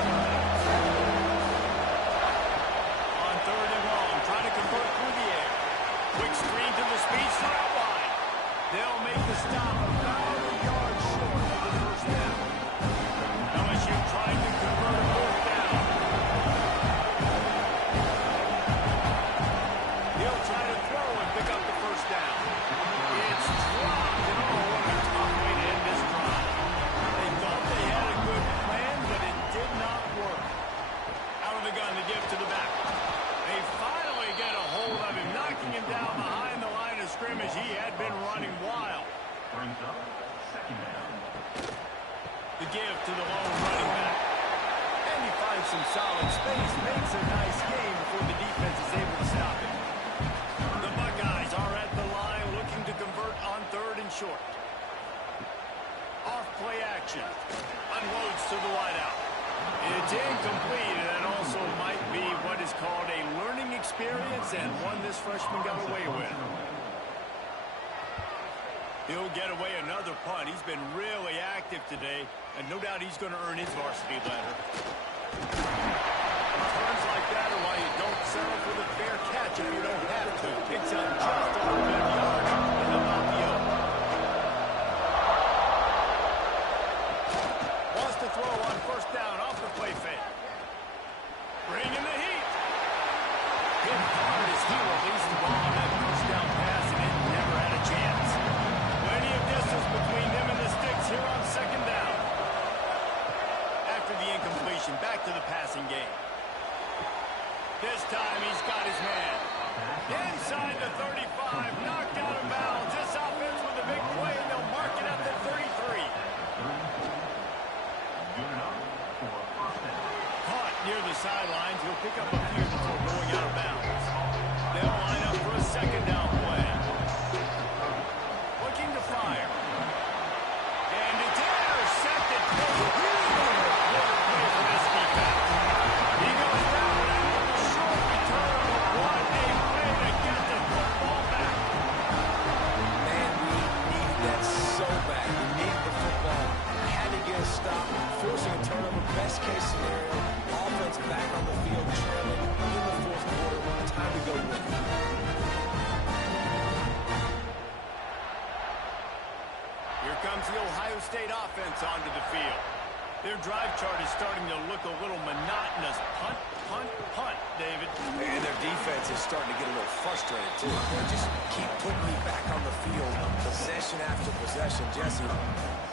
On 3rd and long, trying to convert through the air. The give to the lone running back. And he finds some solid space, makes a nice game before the defense is able to stop it. The Buckeyes are at the line looking to convert on 3rd and short. Off play action. Unloads to the wideout. It's incomplete, and that also might be what is called a learning experience and one this freshman got away with. He'll get away another punt. He's been really active today, and no doubt he's going to earn his varsity letter. Turns like that are why you don't settle for the fair catch if you don't have to. Picks up just over mid-yard and about the open. Wants to throw on 1st down off the play fake. Bringing the heat. Hit hard as he released the ball on that 1st down pass, and it never had a chance. Plenty of distance between them and the sticks here on 2nd down. After the incompletion, back to the passing game. This time he's got his man. Inside the 35, knocked out of bounds. This offense with a big play, and they'll mark it at the 33. Caught near the sidelines. He'll pick up a few before going out of bounds. They'll line up for a 2nd down play. Looking to fire. And it's intercepted. What a play for this defense. He goes down after the short return. What a way to get the football back. Man, we needed that so bad. We needed the football. Had to get a stop, forcing a turnover. Best case scenario, offense back on the field, trailing in the 4th quarter. Time to go win. Here comes the Ohio State offense onto the field. Their drive chart is starting to look a little monotonous. Punt, punt, punt, David. And their defense is starting to get a little frustrated, too. They just keep putting me back on the field, possession after possession. Jesse,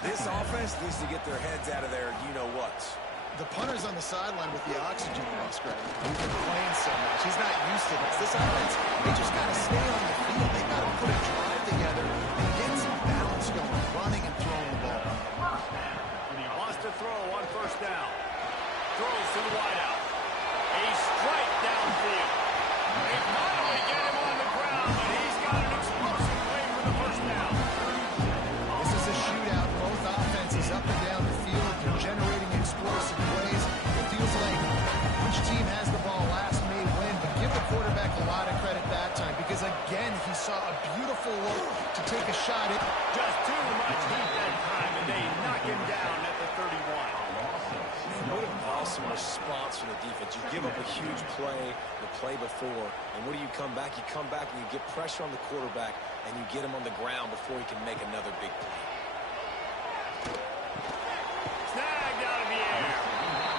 this offense needs to get their heads out of their you-know-whats. The punter's on the sideline with the oxygen mask, right? He's been playing so much. He's not used to this. This offense, they just got to stay on the field. They got to put a drive together and get some balance going, running and throwing the ball. Wants to throw on 1st down. Throws to the wideout. A strike downfield. They finally get him on the ground, but he's got an explosive play for the 1st down. This is a shootout. Both offenses up and down the field. They're generating explosive plays. It feels like which team has the ball last may win, but give the quarterback a lot of credit that time because, again, he saw a beautiful look to take a shot at. Just too much heat that time, and they knock him down at the 31. What an awesome response from the defense. You give up a huge play the play before, and what do you come back? You come back and you get pressure on the quarterback, and you get him on the ground before he can make another big play. Snagged out of the air.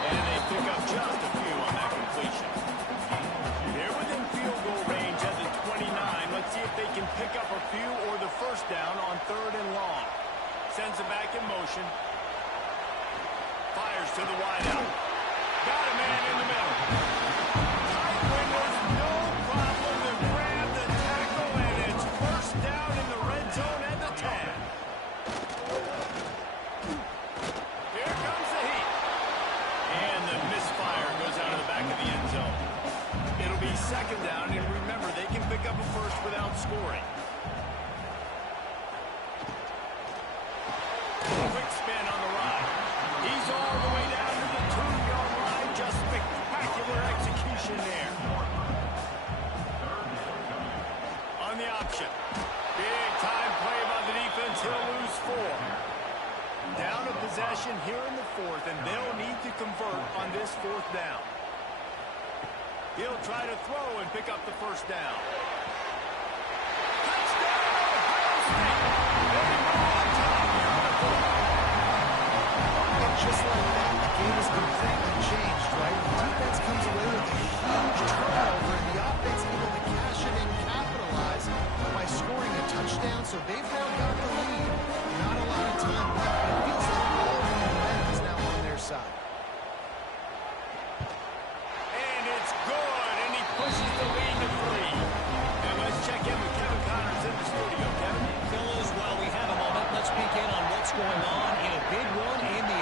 And they pick up just a few on that completion. They're within field goal range at the 29. Let's see if they can pick up a few or the 1st down on 3rd and long. Sends it back in motion. Fires to the wideout. Got a man in the middle. Tight windows, no problem to grab the tackle, and it's 1st down in the red zone at the 10. Here comes the heat. And the misfire goes out of the back of the end zone. It'll be 2nd down, and remember, they can pick up a 1st without scoring. Quick spin on the ride. He's all the way down to the 2-yard line. Just spectacular execution there. On the option. Big time play by the defense. He'll lose 4. Down a possession here in the 4th, and they'll need to convert on this 4th down. He'll try to throw and pick up the 1st down. Touchdown, Ohio State! They move on top. Just like that, the game is completely changed, right? The defense comes away with a huge turnover, and the offense able to cash it in, capitalize by scoring a touchdown. So they've now got the lead. Not a lot of time left, but it feels like all the momentum is now on their side. And it's good, and he pushes the lead to 3. And let's check in with Kevin Connors in the studio. Kevin? Fellas, while we have a moment, let's peek in on what's going on in a big one in the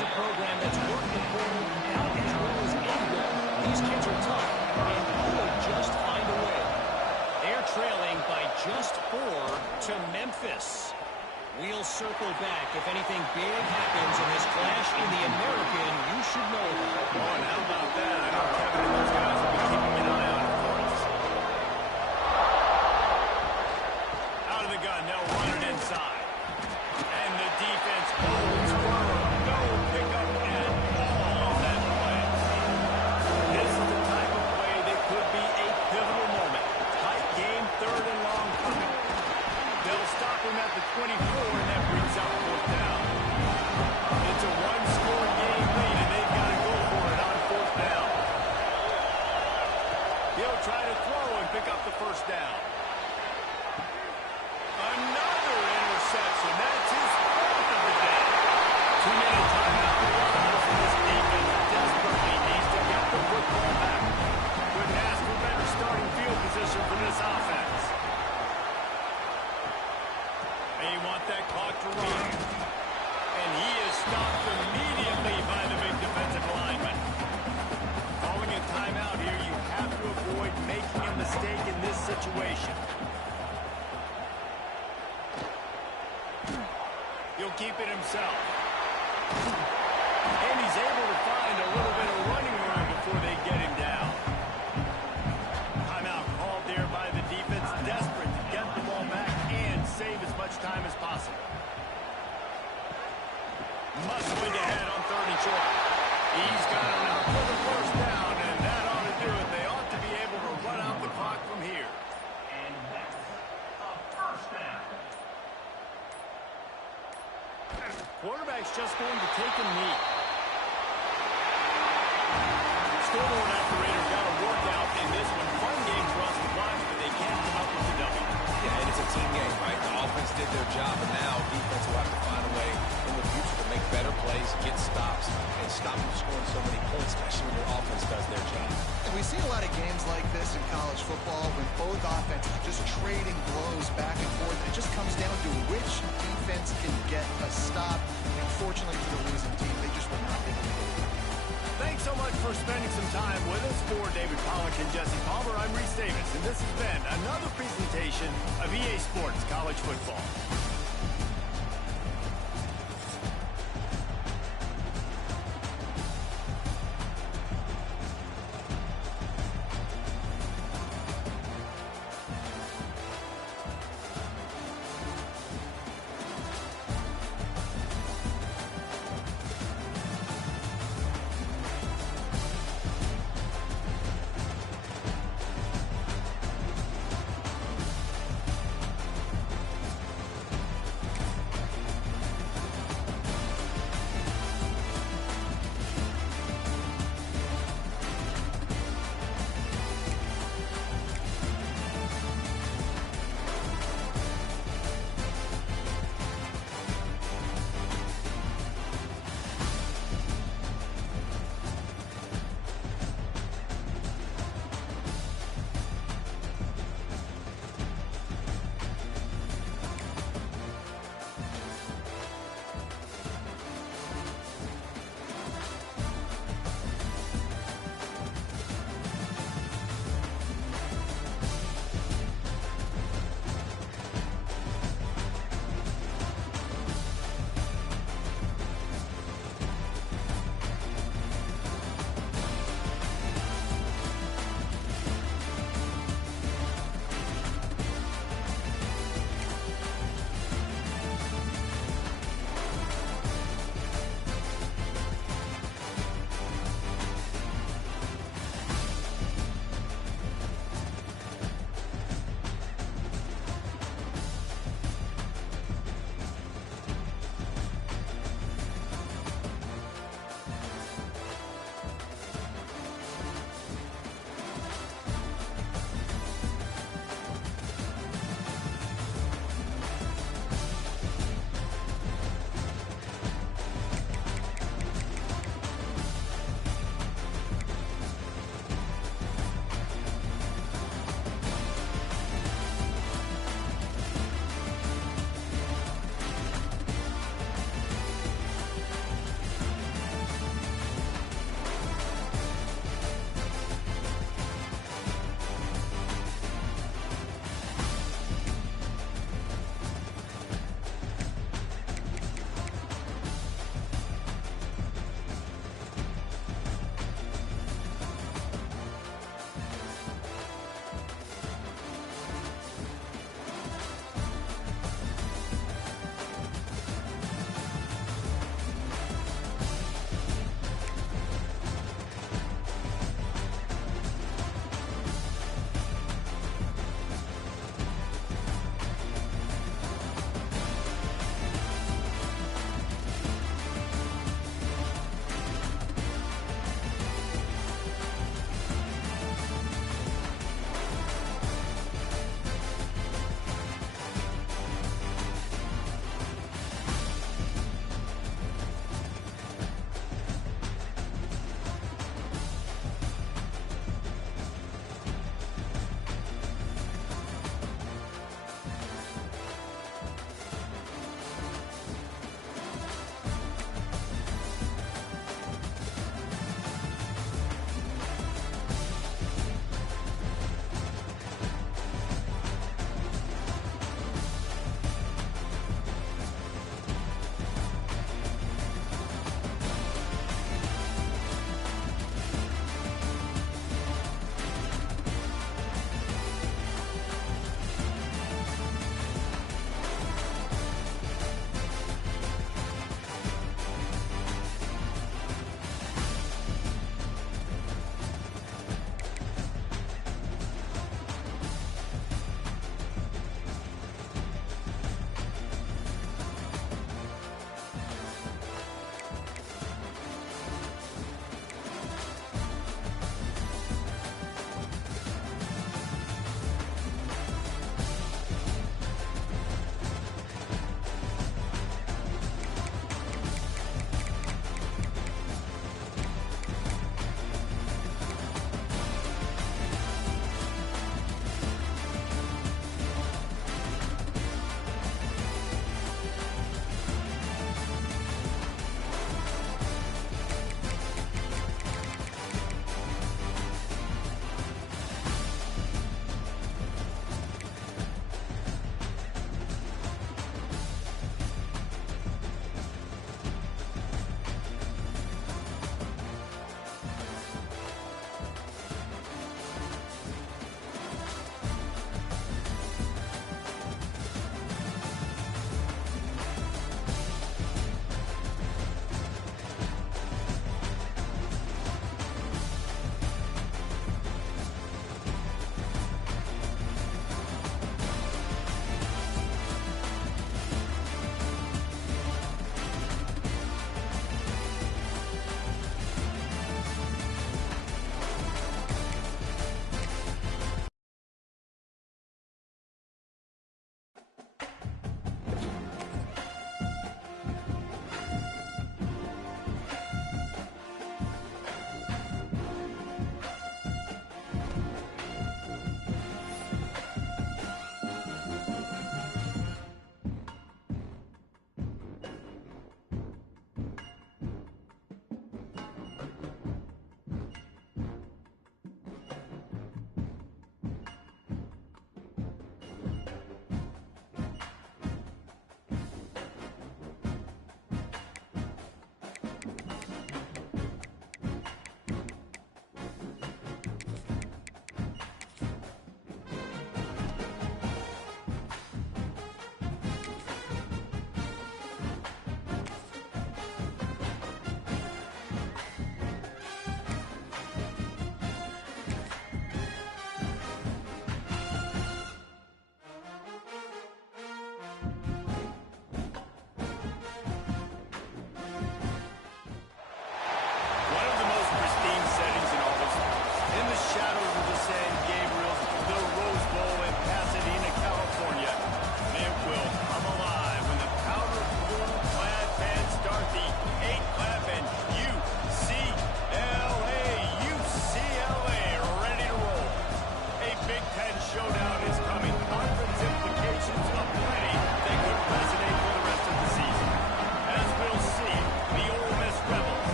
is a program that's worked the portal out as well as anyone. These kids are tough, and will just find a way. They're trailing by just 4 to Memphis. We'll circle back. If anything big happens in this clash in the American, you should know about it. Oh, and how about that? I know Kevin and those guys will be keeping an eye on it for us. Out of the gun, they'll run it inside. And the defense holds firm. No pickup at all on that play. This is the type of play that could be a pivotal moment. Tight game, 3rd and long coming. They'll stop him at the 24, and that brings up 4th down. It's a one-score game lead, and they've got to go for it on 4th down. He'll try to throw and pick up the 1st down. Another interception. That's his 4th of the day. 2-minute timeout allows this defense desperately needs to get the football back. Couldn't ask for better starting field position for this offense. They want that clock to run. And he is stopped immediately by the big defensive lineman. Calling a timeout here, you have to avoid making a mistake in this situation. He'll keep it himself. And he's able to find a little bit of running room before they get him down. Timeout called there by the defense, desperate to get the ball back and save as much time as possible. Must swing ahead on 3rd and short. He's got enough for the 1st down, and that ought to do it. They ought to be able to run out the clock from here. And that's a 1st down. Quarterback's just going to take a knee. Scoreboard operator got a workout in this one. Fun game for us to watch, but they can't come up with the W. Yeah, and it's a team game, right? The offense did their job, and now defense will have to find a way in the future to make better plays, get stops, and stop them scoring so many points, especially when your offense does their job. And we see a lot of games like this in college football when both offenses are just trading blows back and forth. It just comes down to which defense can get a stop. And fortunately for the losing team, they just were not able to do it. Thanks so much for spending some time with us. For David Pollack and Jesse Palmer, I'm Reese Davis, and this has been another presentation of EA Sports College Football.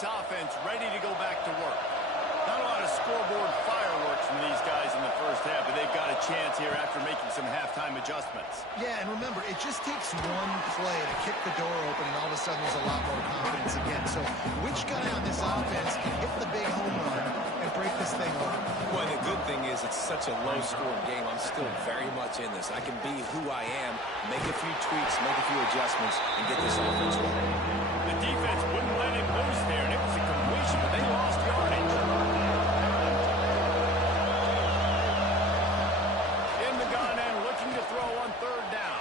this offense ready to go back to work. Not a lot of scoreboard fireworks from these guys in the first half, but they've got a chance here after making some halftime adjustments. Yeah, and remember, it just takes one play to kick the door open, and all of a sudden there's a lot more confidence again. So which guy on this offense can hit the big home run and break this thing open? Well, the good thing is it's such a low-scoring game. I'm still very much in this. I can be who I am, make a few tweaks, make a few adjustments, and get this offense rolling. The defense wouldn't let him loose there, and it was a completion, but they lost yardage. In the gun and looking to throw on third down.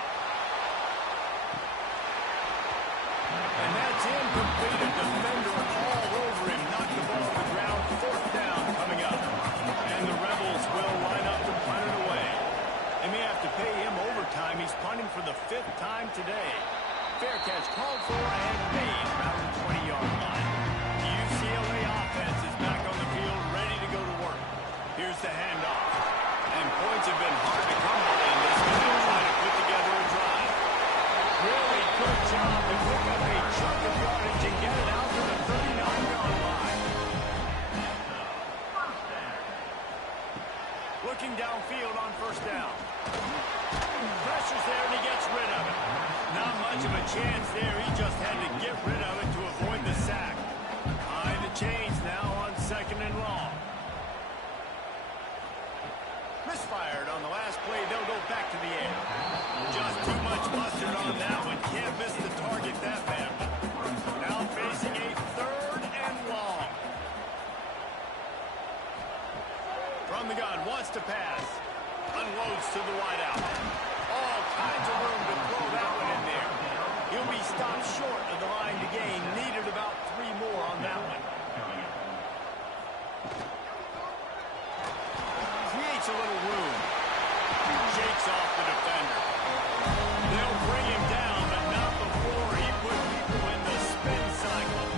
And that's incomplete. A defender all over him. Knocked the ball to the ground. Fourth down coming up. And the Rebels will line up to punt it away. They may have to pay him overtime. He's punting for the 5th time today. Fair catch called for and made around the 20-yard line. The UCLA offense is back on the field, ready to go to work. Here's the handoff. And points have been hard to come by in this one. They're trying to put together a drive. Really good job to pick up a chunk of yardage and get it out to the 39-yard line. Looking downfield on first down. Pressure's there and he gets rid of it. Not much of a chance there. He just had to get rid of it to avoid the sack. High the chains now on 2nd and long. Misfired on the last play. They'll go back to the air. Just too much mustard on that one. Can't miss the target that badly. Now facing a 3rd and long. From the gun, wants to pass. Unloads to the wideout. All kinds of room to throw that one in there. He'll be stopped short of the line to gain. Needed about 3 more on that one. Creates a little room. Shakes off the defender. They'll bring him down, but not before he put people in the spin cycle.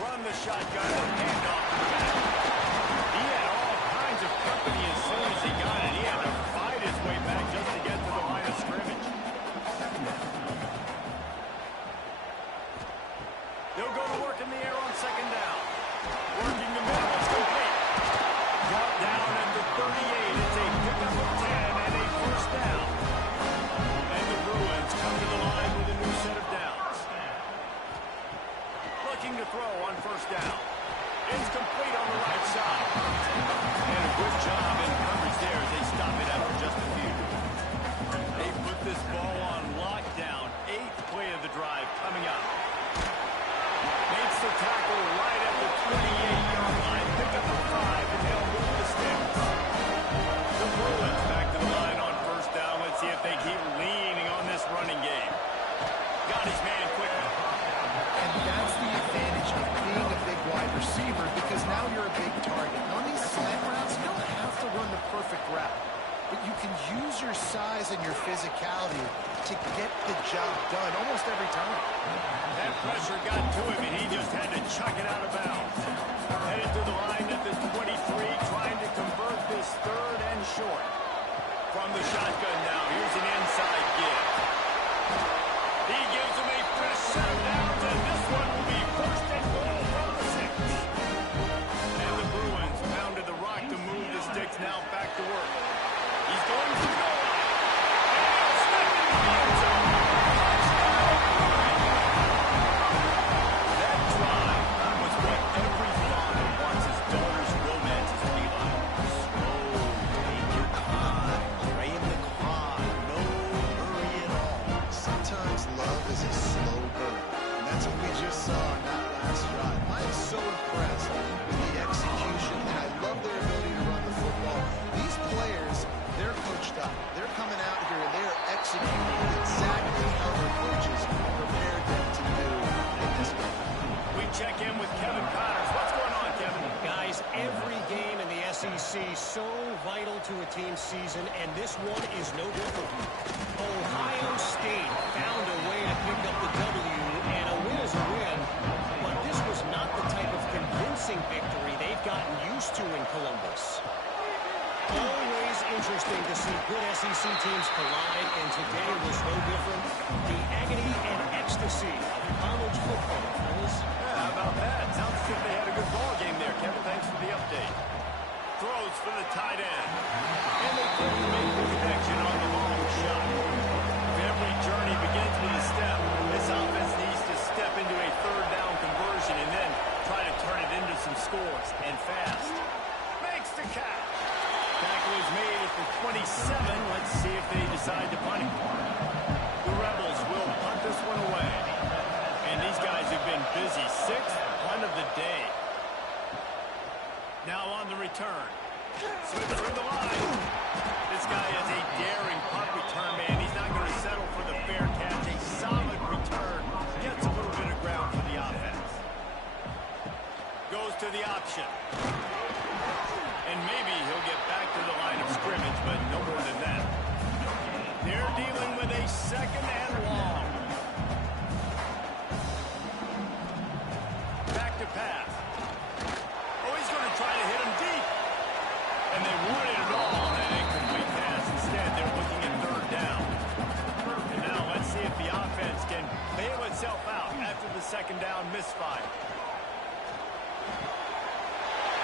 From the shotgun, handoff to the back. He had all kinds of company as soon as he got it. He had to fight his way back just to get to the line of scrimmage. They'll go to work in the air on 2nd down. Working the middle, it's complete. Brought down at the 38. It's a pickup of 10 and a first down. And the Bruins come to the line with a new set of downs. Looking to throw on first down. It's complete on the right side. And a good job in coverage there as they stop it after just a few. They put this ball on lockdown. 8th play of the drive coming up. Makes the tackle right at the 28-yard line. Pick up a 5, and they'll move the sticks. The Bruins back to the line on first down. Let's see if they keep leaning on this running game. Got his man quickly. And that's the advantage of being a big wide receiver, because now you're a big target. And on these slant routes, you don't have to run the perfect route, but you can use your size and your physicality to get the job done almost every time. That pressure got to him, and he just had to chuck it out of bounds. Headed to the line at the 23, trying to convert this 3rd and short. From the shotgun now, here's an inside give. He gives him a fresh set of downs, and this one will be 1st and goal from the 6. And the Bruins pounded the rock to move the sticks now back to work. He's going to go. And he'll step into the end zone. Touchdown, Bruins. That drive was what every father wants his daughter's romances to be like. Slow, take your time, pray in the car, no hurry at all. Sometimes love is a slow burn, and that's what we just saw on that last drive. I'm so impressed with the execution, and I love their ability to run the football. These players, they're coached up. They're coming out here, and they're executing exactly how their coaches prepared them to do in this game. We check in with Kevin Connors. What's going on, Kevin? Guys, every game in the SEC so vital to a team's season, and this one is no different. Ohio State found a way to pick up the W, and a win is a win, but this was not the type of convincing victory they've gotten used to in Columbus. Always interesting to see good SEC teams collide, and today was no different. The agony and ecstasy of college football, fellas. Yeah, how about that? Sounds as if they had a good ball game there, Kevin. Thanks for the update. Throws for the tight end. And they couldn't make the connection on the long shot. Every journey begins with a step. This offense needs to step into a third down conversion and then try to turn it into some scores, and fast. Makes the catch. Tackle is made at the 27. Let's see if they decide to punt it. The Rebels will punt this one away. And these guys have been busy. Sixth punt of the day. Now on the return. Slips through the line. This guy is a daring punt return man. He's not going to settle for the fair catch. A solid return. Gets a little bit of ground for the offense. Goes to the option. And maybe he'll get back to the line of scrimmage, but no more than that. They're dealing with a second and long. Back to pass. Oh, he's going to try to hit him deep. And they wanted it all on that incomplete pass. Instead, they're looking at third down. And now let's see if the offense can bail itself out after the second down misfire.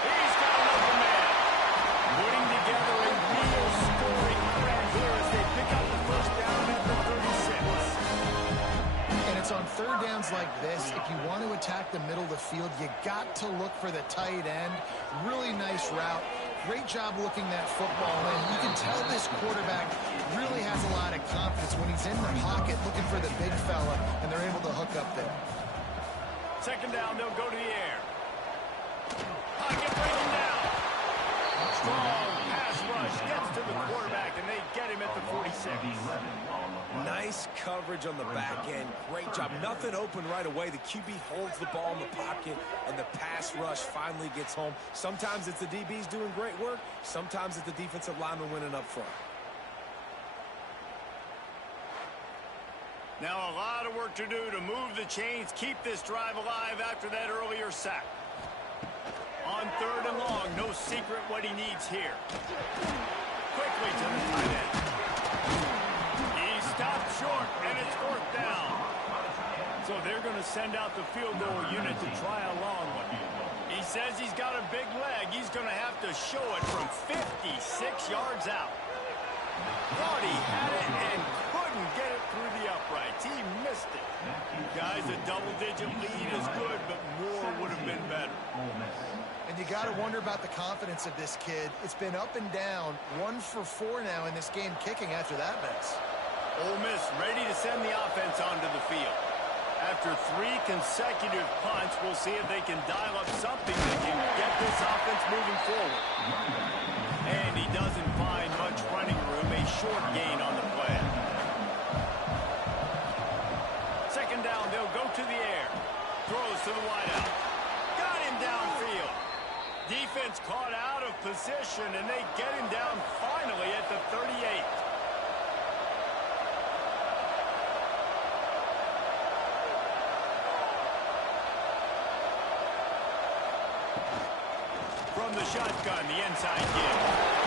He's got an open man. Putting together a real scoring threat here as they pick up the first down at the 36. And it's on third downs like this, if you want to attack the middle of the field, you got to look for the tight end. Really nice route. Great job looking that football in. You can tell this quarterback really has a lot of confidence when he's in the pocket looking for the big fella, and they're able to hook up there. Second down, they'll go to the air. Pocket breaking down. Strong pass rush gets to the quarterback, and they get him at the 46. Nice coverage on the back end. Great job. Nothing open right away. The QB holds the ball in the pocket, and the pass rush finally gets home. Sometimes it's the DBs doing great work. Sometimes it's the defensive lineman winning up front. Now a lot of work to do to move the chains, keep this drive alive after that earlier sack. On third and long, no secret what he needs here. Quickly to the tight end. He stopped short, and it's fourth down. So they're going to send out the field goal unit to try a long one. He says he's got a big leg. He's going to have to show it from 56 yards out. Thought he had it and couldn't get it through the uprights. He missed it. Guys, a double-digit lead is good, but more would have been better. And you got to wonder about the confidence of this kid. It's been up and down. 1 for 4 now in this game kicking after that miss. Ole Miss ready to send the offense onto the field. After 3 consecutive punts, we'll see if they can dial up something that can get this offense moving forward. And he doesn't find much running room. A short gain on the play. Second down, they'll go to the air. Throws to the wideout. Got him downfield. Defense caught out of position, and they get him down finally at the 38. From the shotgun, the inside give.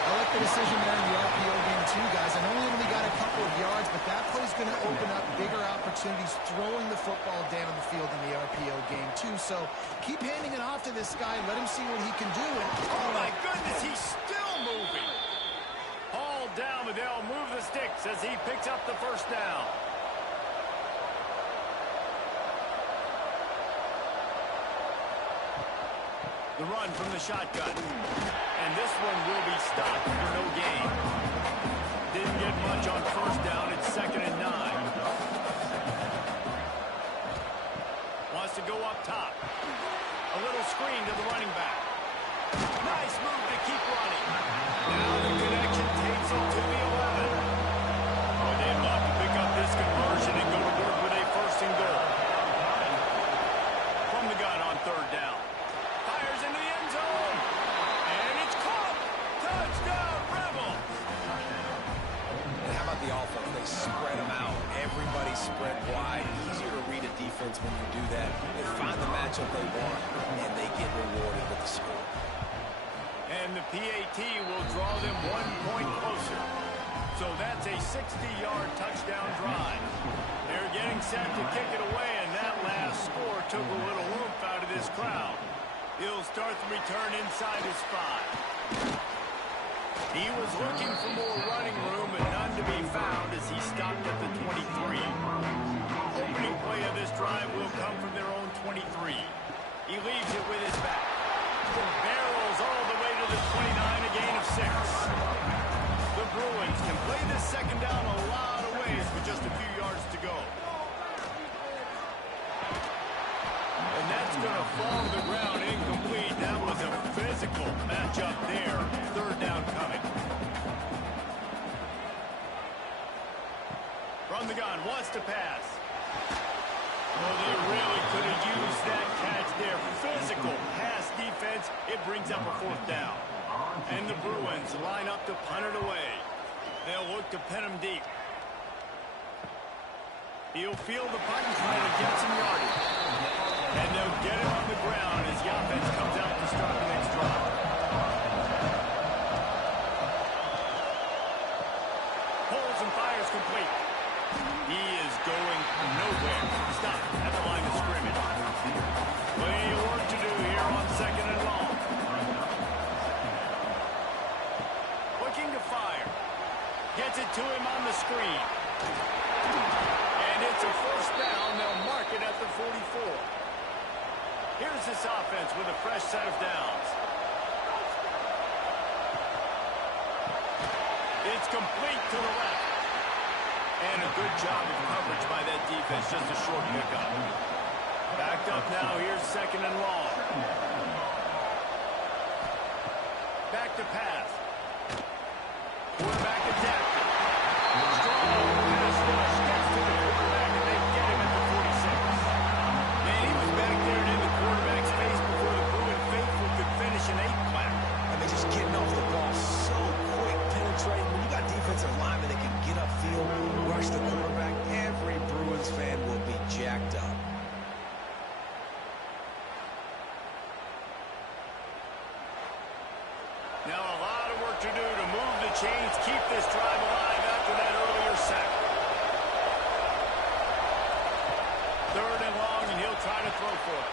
I like the decision there in the RPO game too, guys. I know he only got a couple of yards, but that play's going to open up bigger opportunities throwing the football down the field in the RPO game too. So keep handing it off to this guy. Let him see what he can do. And, oh, my goodness, he's still moving. Hauled down, but they'll move the sticks as he picks up the first down. The run from the shotgun. And this one will be stopped for no gain. Didn't get much on first down. It's 2nd and 9. Wants to go up top. A little screen to the running back. Nice move to keep running. Now the connection takes it to the 11. Well, they'd love to pick up this conversion and go to work with a first and goal. From the gun on third down. Fires into the end zone. And it's caught. Touchdown, Rebels. And how about the offense? They spread them out. Everybody spread wide. Easier to read a defense when you do that. They find the matchup they want, and they get rewarded with the score. And the PAT will draw them 1 point closer. So that's a 60-yard touchdown drive. They're getting set to kick it away, and that last score took a little oomph out of this crowd. He'll start the return inside his 5. He was looking for more running room, and none to be found as he stopped at the 23. Opening play of this drive will come from their own 23. He leaves it with his back. Barrels all the way to the 29, a gain of 6. The Bruins can play this second down a lot of ways with just a few yards to go. And that's going to fall to the ground incomplete. That was a physical matchup there. Third down coming. From the gun, wants to pass. Oh, they really could have used that catch there. Physical pass defense. It brings up a 4th down. And the Bruins line up to punt it away. They'll look to pin him deep. He'll field the punt and try to get some yardage. And they'll get it on the ground as the offense comes out to start the next drive. Pulls and fires complete. He is going nowhere. Stop at the line of scrimmage. Plenty of work to do here on 2nd and long. Looking to fire. Gets it to him on the screen. And it's a 1st down. They'll mark it at the 44. Here's this offense with a fresh set of downs. It's complete to the left. And a good job of coverage by that defense. Just a short pickup. Backed up now. Here's 2nd and long. Back to pass. Quarterback adapted. Strong pass rush gets to the quarterback, and they get him at the 46. Man, he was back there and in the quarterback's face before the Bruin faithful could finish an 8-clap. And they're just getting off the ball so quick, penetrating. When you got defensive linemen that can get upfield, rush the quarterback, every Bruins fan will be jacked up. Now a lot of work to do to move the chains, keep this drive alive after that earlier sack. 3rd and long, and he'll try to throw for it.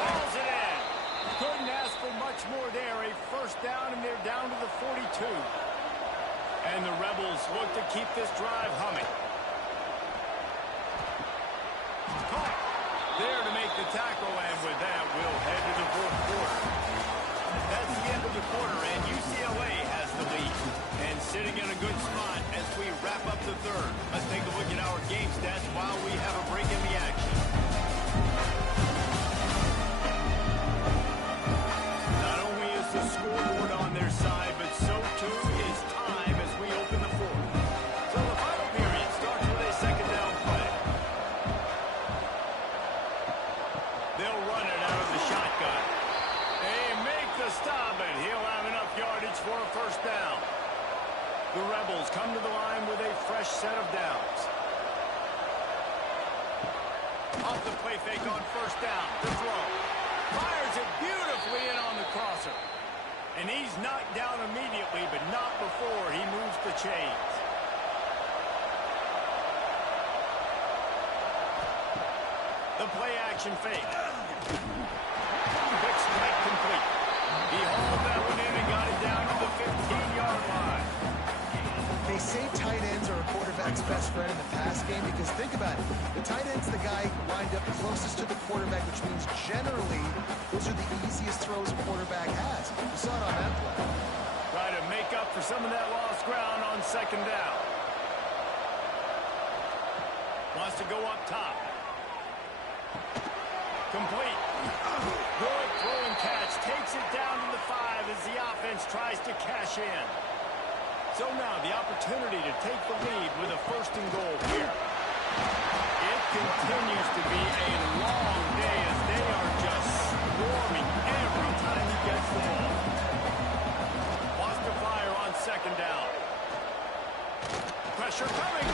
Hauls it in. Couldn't ask for much more there. A 1st down, and they're down to the 42. And the Rebels look to keep this drive humming. Caught. There to make the tackle, and with that, we'll head to the 4th quarter. That's the end of the quarter, and UCLA has the lead. And sitting in a good spot as we wrap up the 3rd. Let's take a look at our game stats while we have a break in the action. Not only is the scoreboard on their side, but so too is time as we open the 4th. So the final period starts with a 2nd down play. They'll run it out of the shotgun. They make the stop, and he'll have enough yardage for a 1st down. The Rebels come to the line with a fresh set of downs. Off the play fake on 1st down. The throw. Fires it beautifully in on the crosser. And he's knocked down immediately, but not before he moves the chains. The play action fake. Quick strike complete. He hauled that one in and got it down to the 15-yard line. They say tight ends are a quarterback's best friend in the pass game because think about it. The tight end's the guy lined up closest to the quarterback, which means generally those are the easiest throws a quarterback has. You saw it on that play. Try to make up for some of that lost ground on 2nd down. Wants to go up top. Complete. Good throw and catch. Takes it down to the 5 as the offense tries to cash in. So now the opportunity to take the lead with a 1st and goal here. It continues to be a long day as they are just swarming every time he gets the ball. Wants to fire on 2nd down. Pressure coming.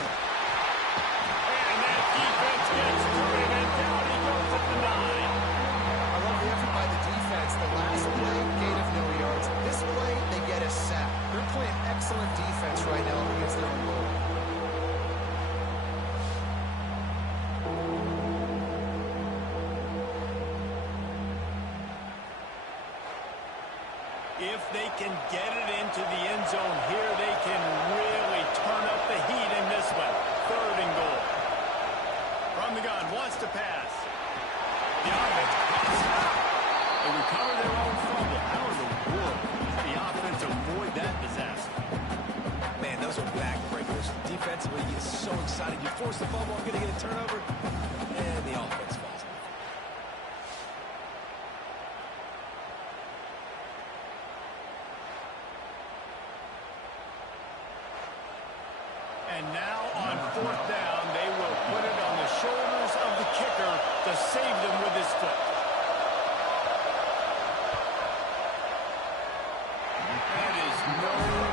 And that defense gets to him, and down he goes at the 9. I love the effort by the defense. The last play, gain of no yards. This play, they get a sack. They're playing If they can get it into the end zone here, they can really turn up the heat in this one. 3rd and goal. From the gun, wants to pass. The offense pops it up. They recover their own fumble. How in the world did the offense avoid that disaster? Man, those are backbreakers. Defensively, you get so excited. You force the fumble, I'm going to get a turnover, and the offense falls. And now on 4th down, they will put it on the shoulders of the kicker to save them with his foot. That is no good.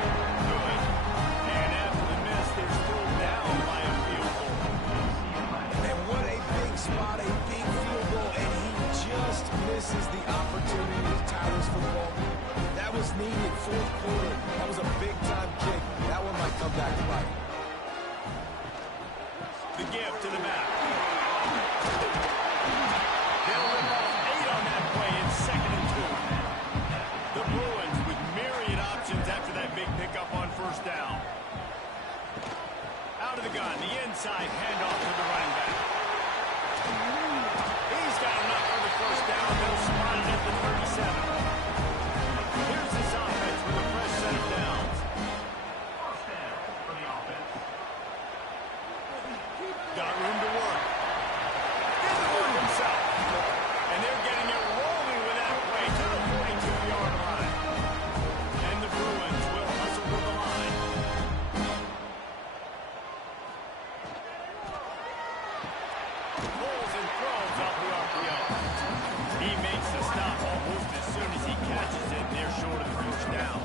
And after the miss, they're still down by a field goal. And what a big spot, a big field goal, and he just misses the opportunity to tie this football. That was needed, 4th quarter. That was a big-time kick. That one might come back to bite him. The give to the back. They'll rip off 8 on that play in 2nd and 2. The Bruins with myriad options after that big pickup on 1st down. Out of the gun, the inside handoff to the running back. He's got enough for the 1st down. They'll spot it at the 37. Here's this offense with a fresh set of downs. Got room to work. Did the work himself. And they're getting it rolling with that play to the 42-yard line. And the Bruins will hustle to the line. Pulls and throws up the RPO. He makes the stop almost as soon as he catches it. And they're short of the 1st down.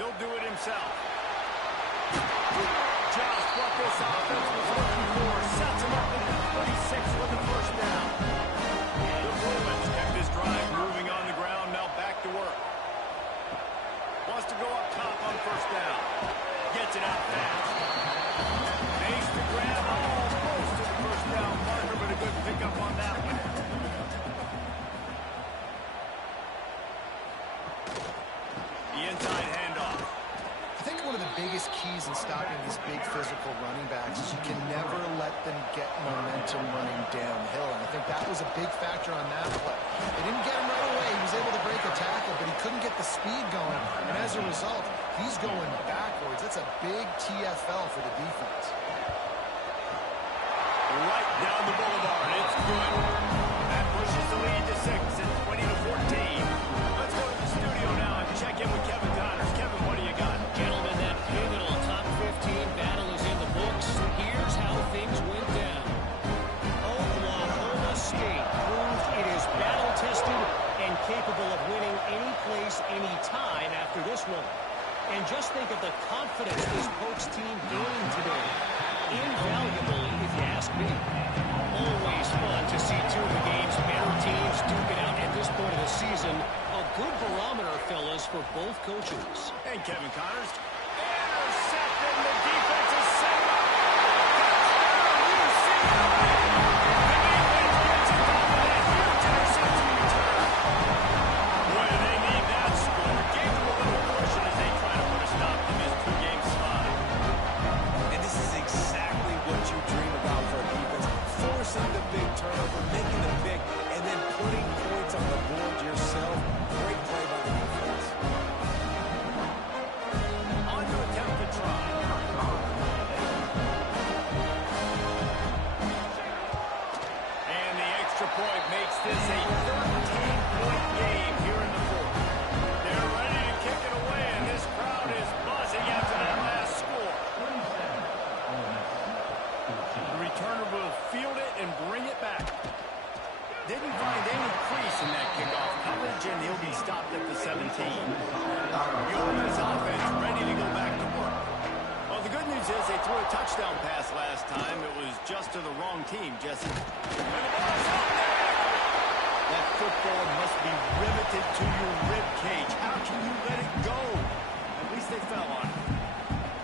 He'll do it himself. Just what this offense was looking for. Sets him up at the 36 with the 1st down. The Bruins kept this drive moving on the ground. Now back to work. Wants to go up top on 1st down. Gets it out fast. Makes the grab almost to the 1st down marker, but a good pickup on that one. The inside handoff. I think one of the biggest keys in stopping these big physical running backs is you can never let them get momentum running downhill. And I think that was a big factor on that play. They didn't get him right away. He was able to break a tackle, but he couldn't get the speed going. And as a result, he's going backwards. That's a big TFL for the defense. Right down the boulevard. It's good. That pushes the lead to 6 and 20-14. Let's go to the studio now and check in with Kevin Connors. Kevin, what do you got? Gentlemen, that pivotal top 15 battle is in the books. Here's how things went down. Oklahoma State proved it is battle-tested and capable of winning any place, any time after this one. And just think of the confidence this Pokes team gained today. Invaluable, if you ask me. Always fun to see two of the game's better teams duke it out at this point of the season. A good barometer, fellas, for both coaches. And Kevin Connors. Intercepted. The defense is set up. Touchdown, UCLA. The defense gets it off of that huge interception return. Boy, they need that score. Gave them a little cushion as they try to put a stop to this 2-game slide. And this is exactly what you dream about for a defense. Forcing the big turnover, making the pick, and then putting points on the board yourself. Great play by the defense. On to attempt to try. And the extra point makes this a 13-point game here in the 4th. They're ready to kick it away, and this crowd is buzzing after that last score. The returner will field it and bring it back. Didn't find any crease in that kickoff coverage, and he'll be stopped at the 17. Yoda's offense ready to go back to work. Well, the good news is they threw a touchdown pass last time. It was just to the wrong team, Jesse. And the ball's out there. That football must be riveted to your rib cage. How can you let it go? At least they fell on it.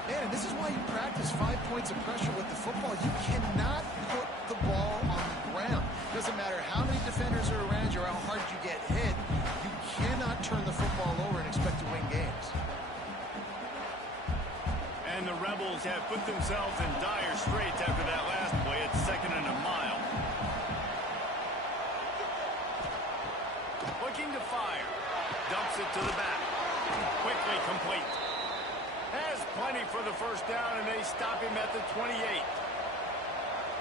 Man, this is why you practice 5 points of pressure with the football. You cannot put the ball on the ground. Doesn't matter how many defenders are around you or how hard you get hit, you cannot turn the football over and expect to win games. And the Rebels have put themselves in dire straits after that last play. It's 2nd and a mile. Looking to fire. Dumps it to the back. Quickly complete. Has plenty for the first down, and they stop him at the 28.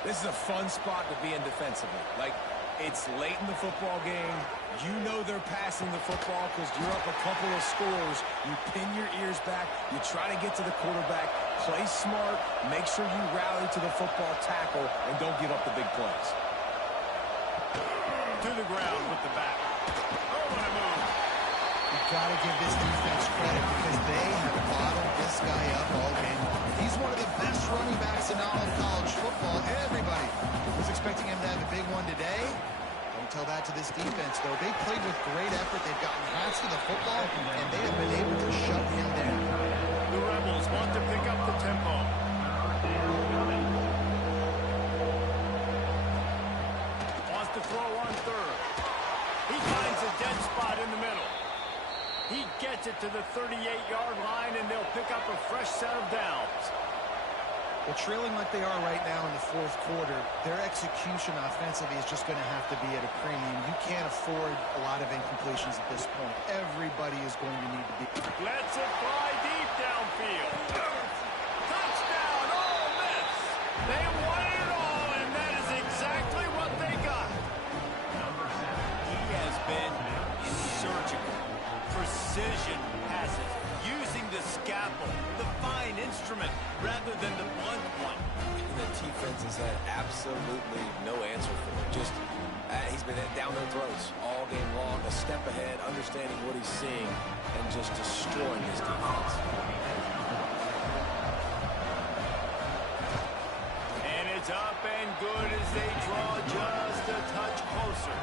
This is a fun spot to be in defensively. Like, it's late in the football game. You know they're passing the football because you're up a couple of scores. You pin your ears back. You try to get to the quarterback. Play smart. Make sure you rally to the football tackle and don't give up the big plays. To the ground with the back. Oh, what a move. You've got to give this defense credit because they have bottled this guy up all game long. He's one of the best running backs in all of college football. Everybody was expecting him to have a big one today. Don't tell that to this defense, though. They played with great effort. They've gotten hats to the football, and they have been able to shut him down. The Rebels want to pick up the tempo. Wants to throw on 3rd. He finds a dead spot in the middle. He gets it to the 38-yard line, and they'll pick up a fresh set of downs. Well, trailing like they are right now in the 4th quarter, their execution offensively is just going to have to be at a premium. You can't afford a lot of incompletions at this point. Everybody is going to need to be. Lets it fly deep downfield. Touchdown, Ole Miss. They wanted it all, and that is exactly what they got. He has been surgical. Precision passes, using the scalpel, the fine instrument, rather than the blunt one. The defense has had absolutely no answer for it. Just, he's been down their throats all game long, a step ahead, understanding what he's seeing, and just destroying his defense. And it's up and good as they draw just a touch closer.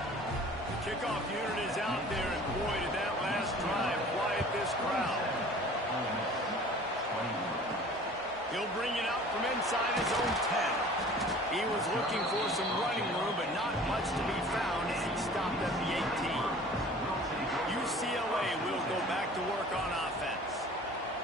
The kickoff unit is out there, and boy, did that last drive quiet this crowd. He'll bring it out from inside his own 10. He was looking for some running room, but not much to be found as he stopped at the 18. UCLA will go back to work on offense.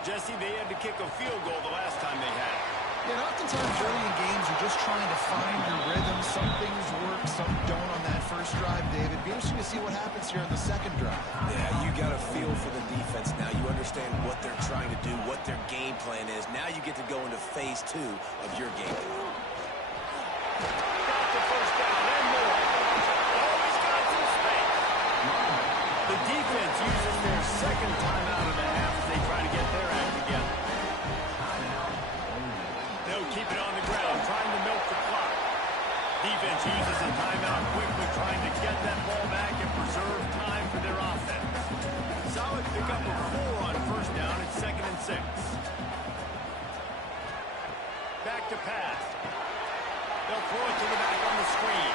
Jesse, they had to kick a field goal the last time they had it. Yeah, and oftentimes early in games, you're just trying to find your rhythm. Some things work, some don't on that first drive, David. Be interesting to see what happens here on the second drive. Yeah, you got a feel for the defense now. You understand what they're trying to do, what their game plan is. Now you get to go into phase 2 of your game plan. Got the first down and more. Always got some space. The defense uses their second timeout of the half as they try to get their act together. They'll keep it on the ground, trying to milk the clock. Defense uses a timeout quickly, trying to get that ball back and preserve time for their offense. Solid pickup of 4 on first down. It's 2nd and 6. Back to pass. They'll throw it to the back on the screen.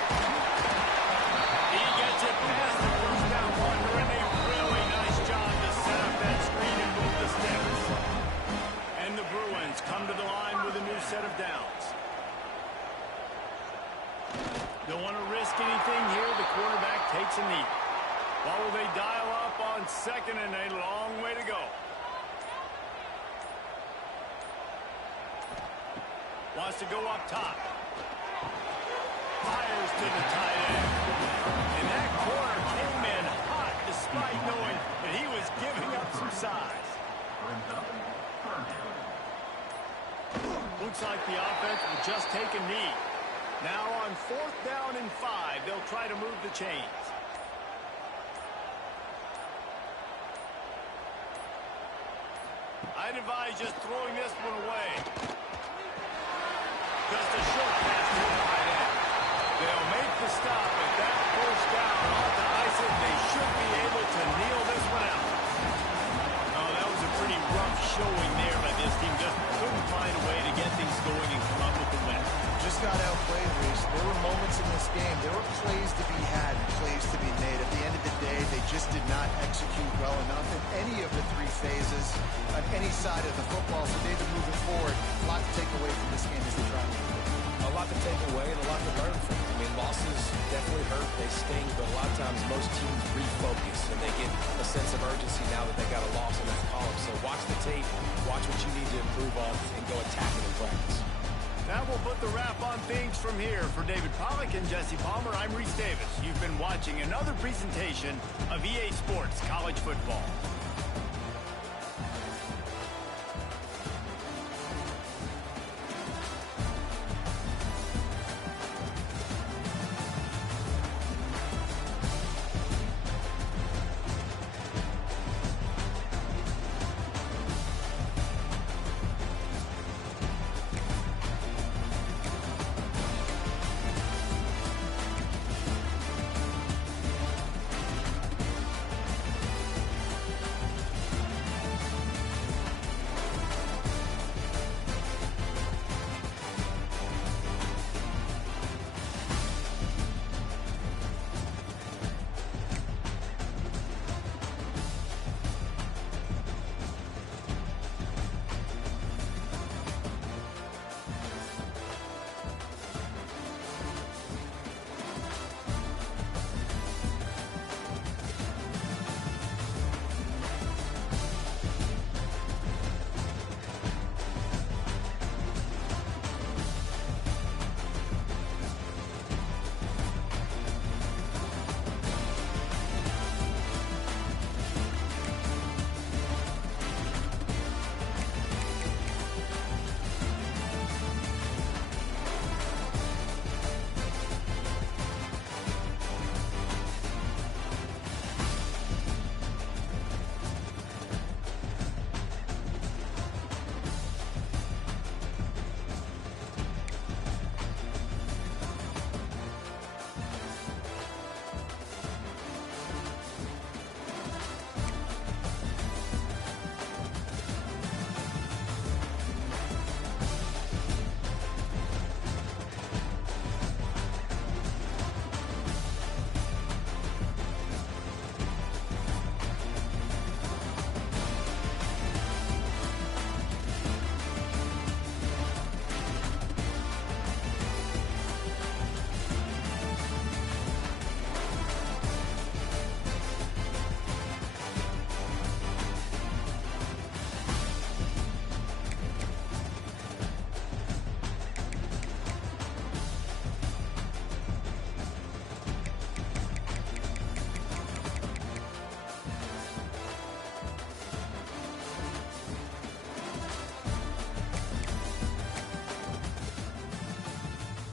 He gets it past the first down marker, and a really nice job to set up that screen and move the sticks. And the Bruins come to the line with a new set of downs. Don't want to risk anything here. The quarterback takes a knee. What will they dial up on 2nd and a long way to go? Wants to go up top. Fires to the tight end. And that corner came in hot despite knowing that he was giving up some size. Looks like the offense will just take a knee. Now on 4th down and 5, they'll try to move the chains. I'd advise just throwing this one away. Just a short pass to the tight end. They'll make the stop at that first down. Off to ice it. They should be able to kneel this one out. Oh, that was a pretty rough showing there by this team. Just couldn't find a way to get things going and come up with the win. Just got outplayed, Reese. There were moments in this game. There were plays to be had and plays to be made. At the end of the day, they just did not execute well enough in any of the 3 phases on any side of the football. So, David, moving forward, a lot to take away from this game as they try to win. A lot to take away and a lot to learn from. mean, losses definitely hurt. They sting, but a lot of times most teams refocus, and they get a sense of urgency now that they got a loss in that column. So watch the tape, watch what you need to improve on, and go attack it in practice. Now we'll put the wrap on things from here. For David Pollack and Jesse Palmer, I'm Reese Davis. You've been watching another presentation of EA Sports College Football.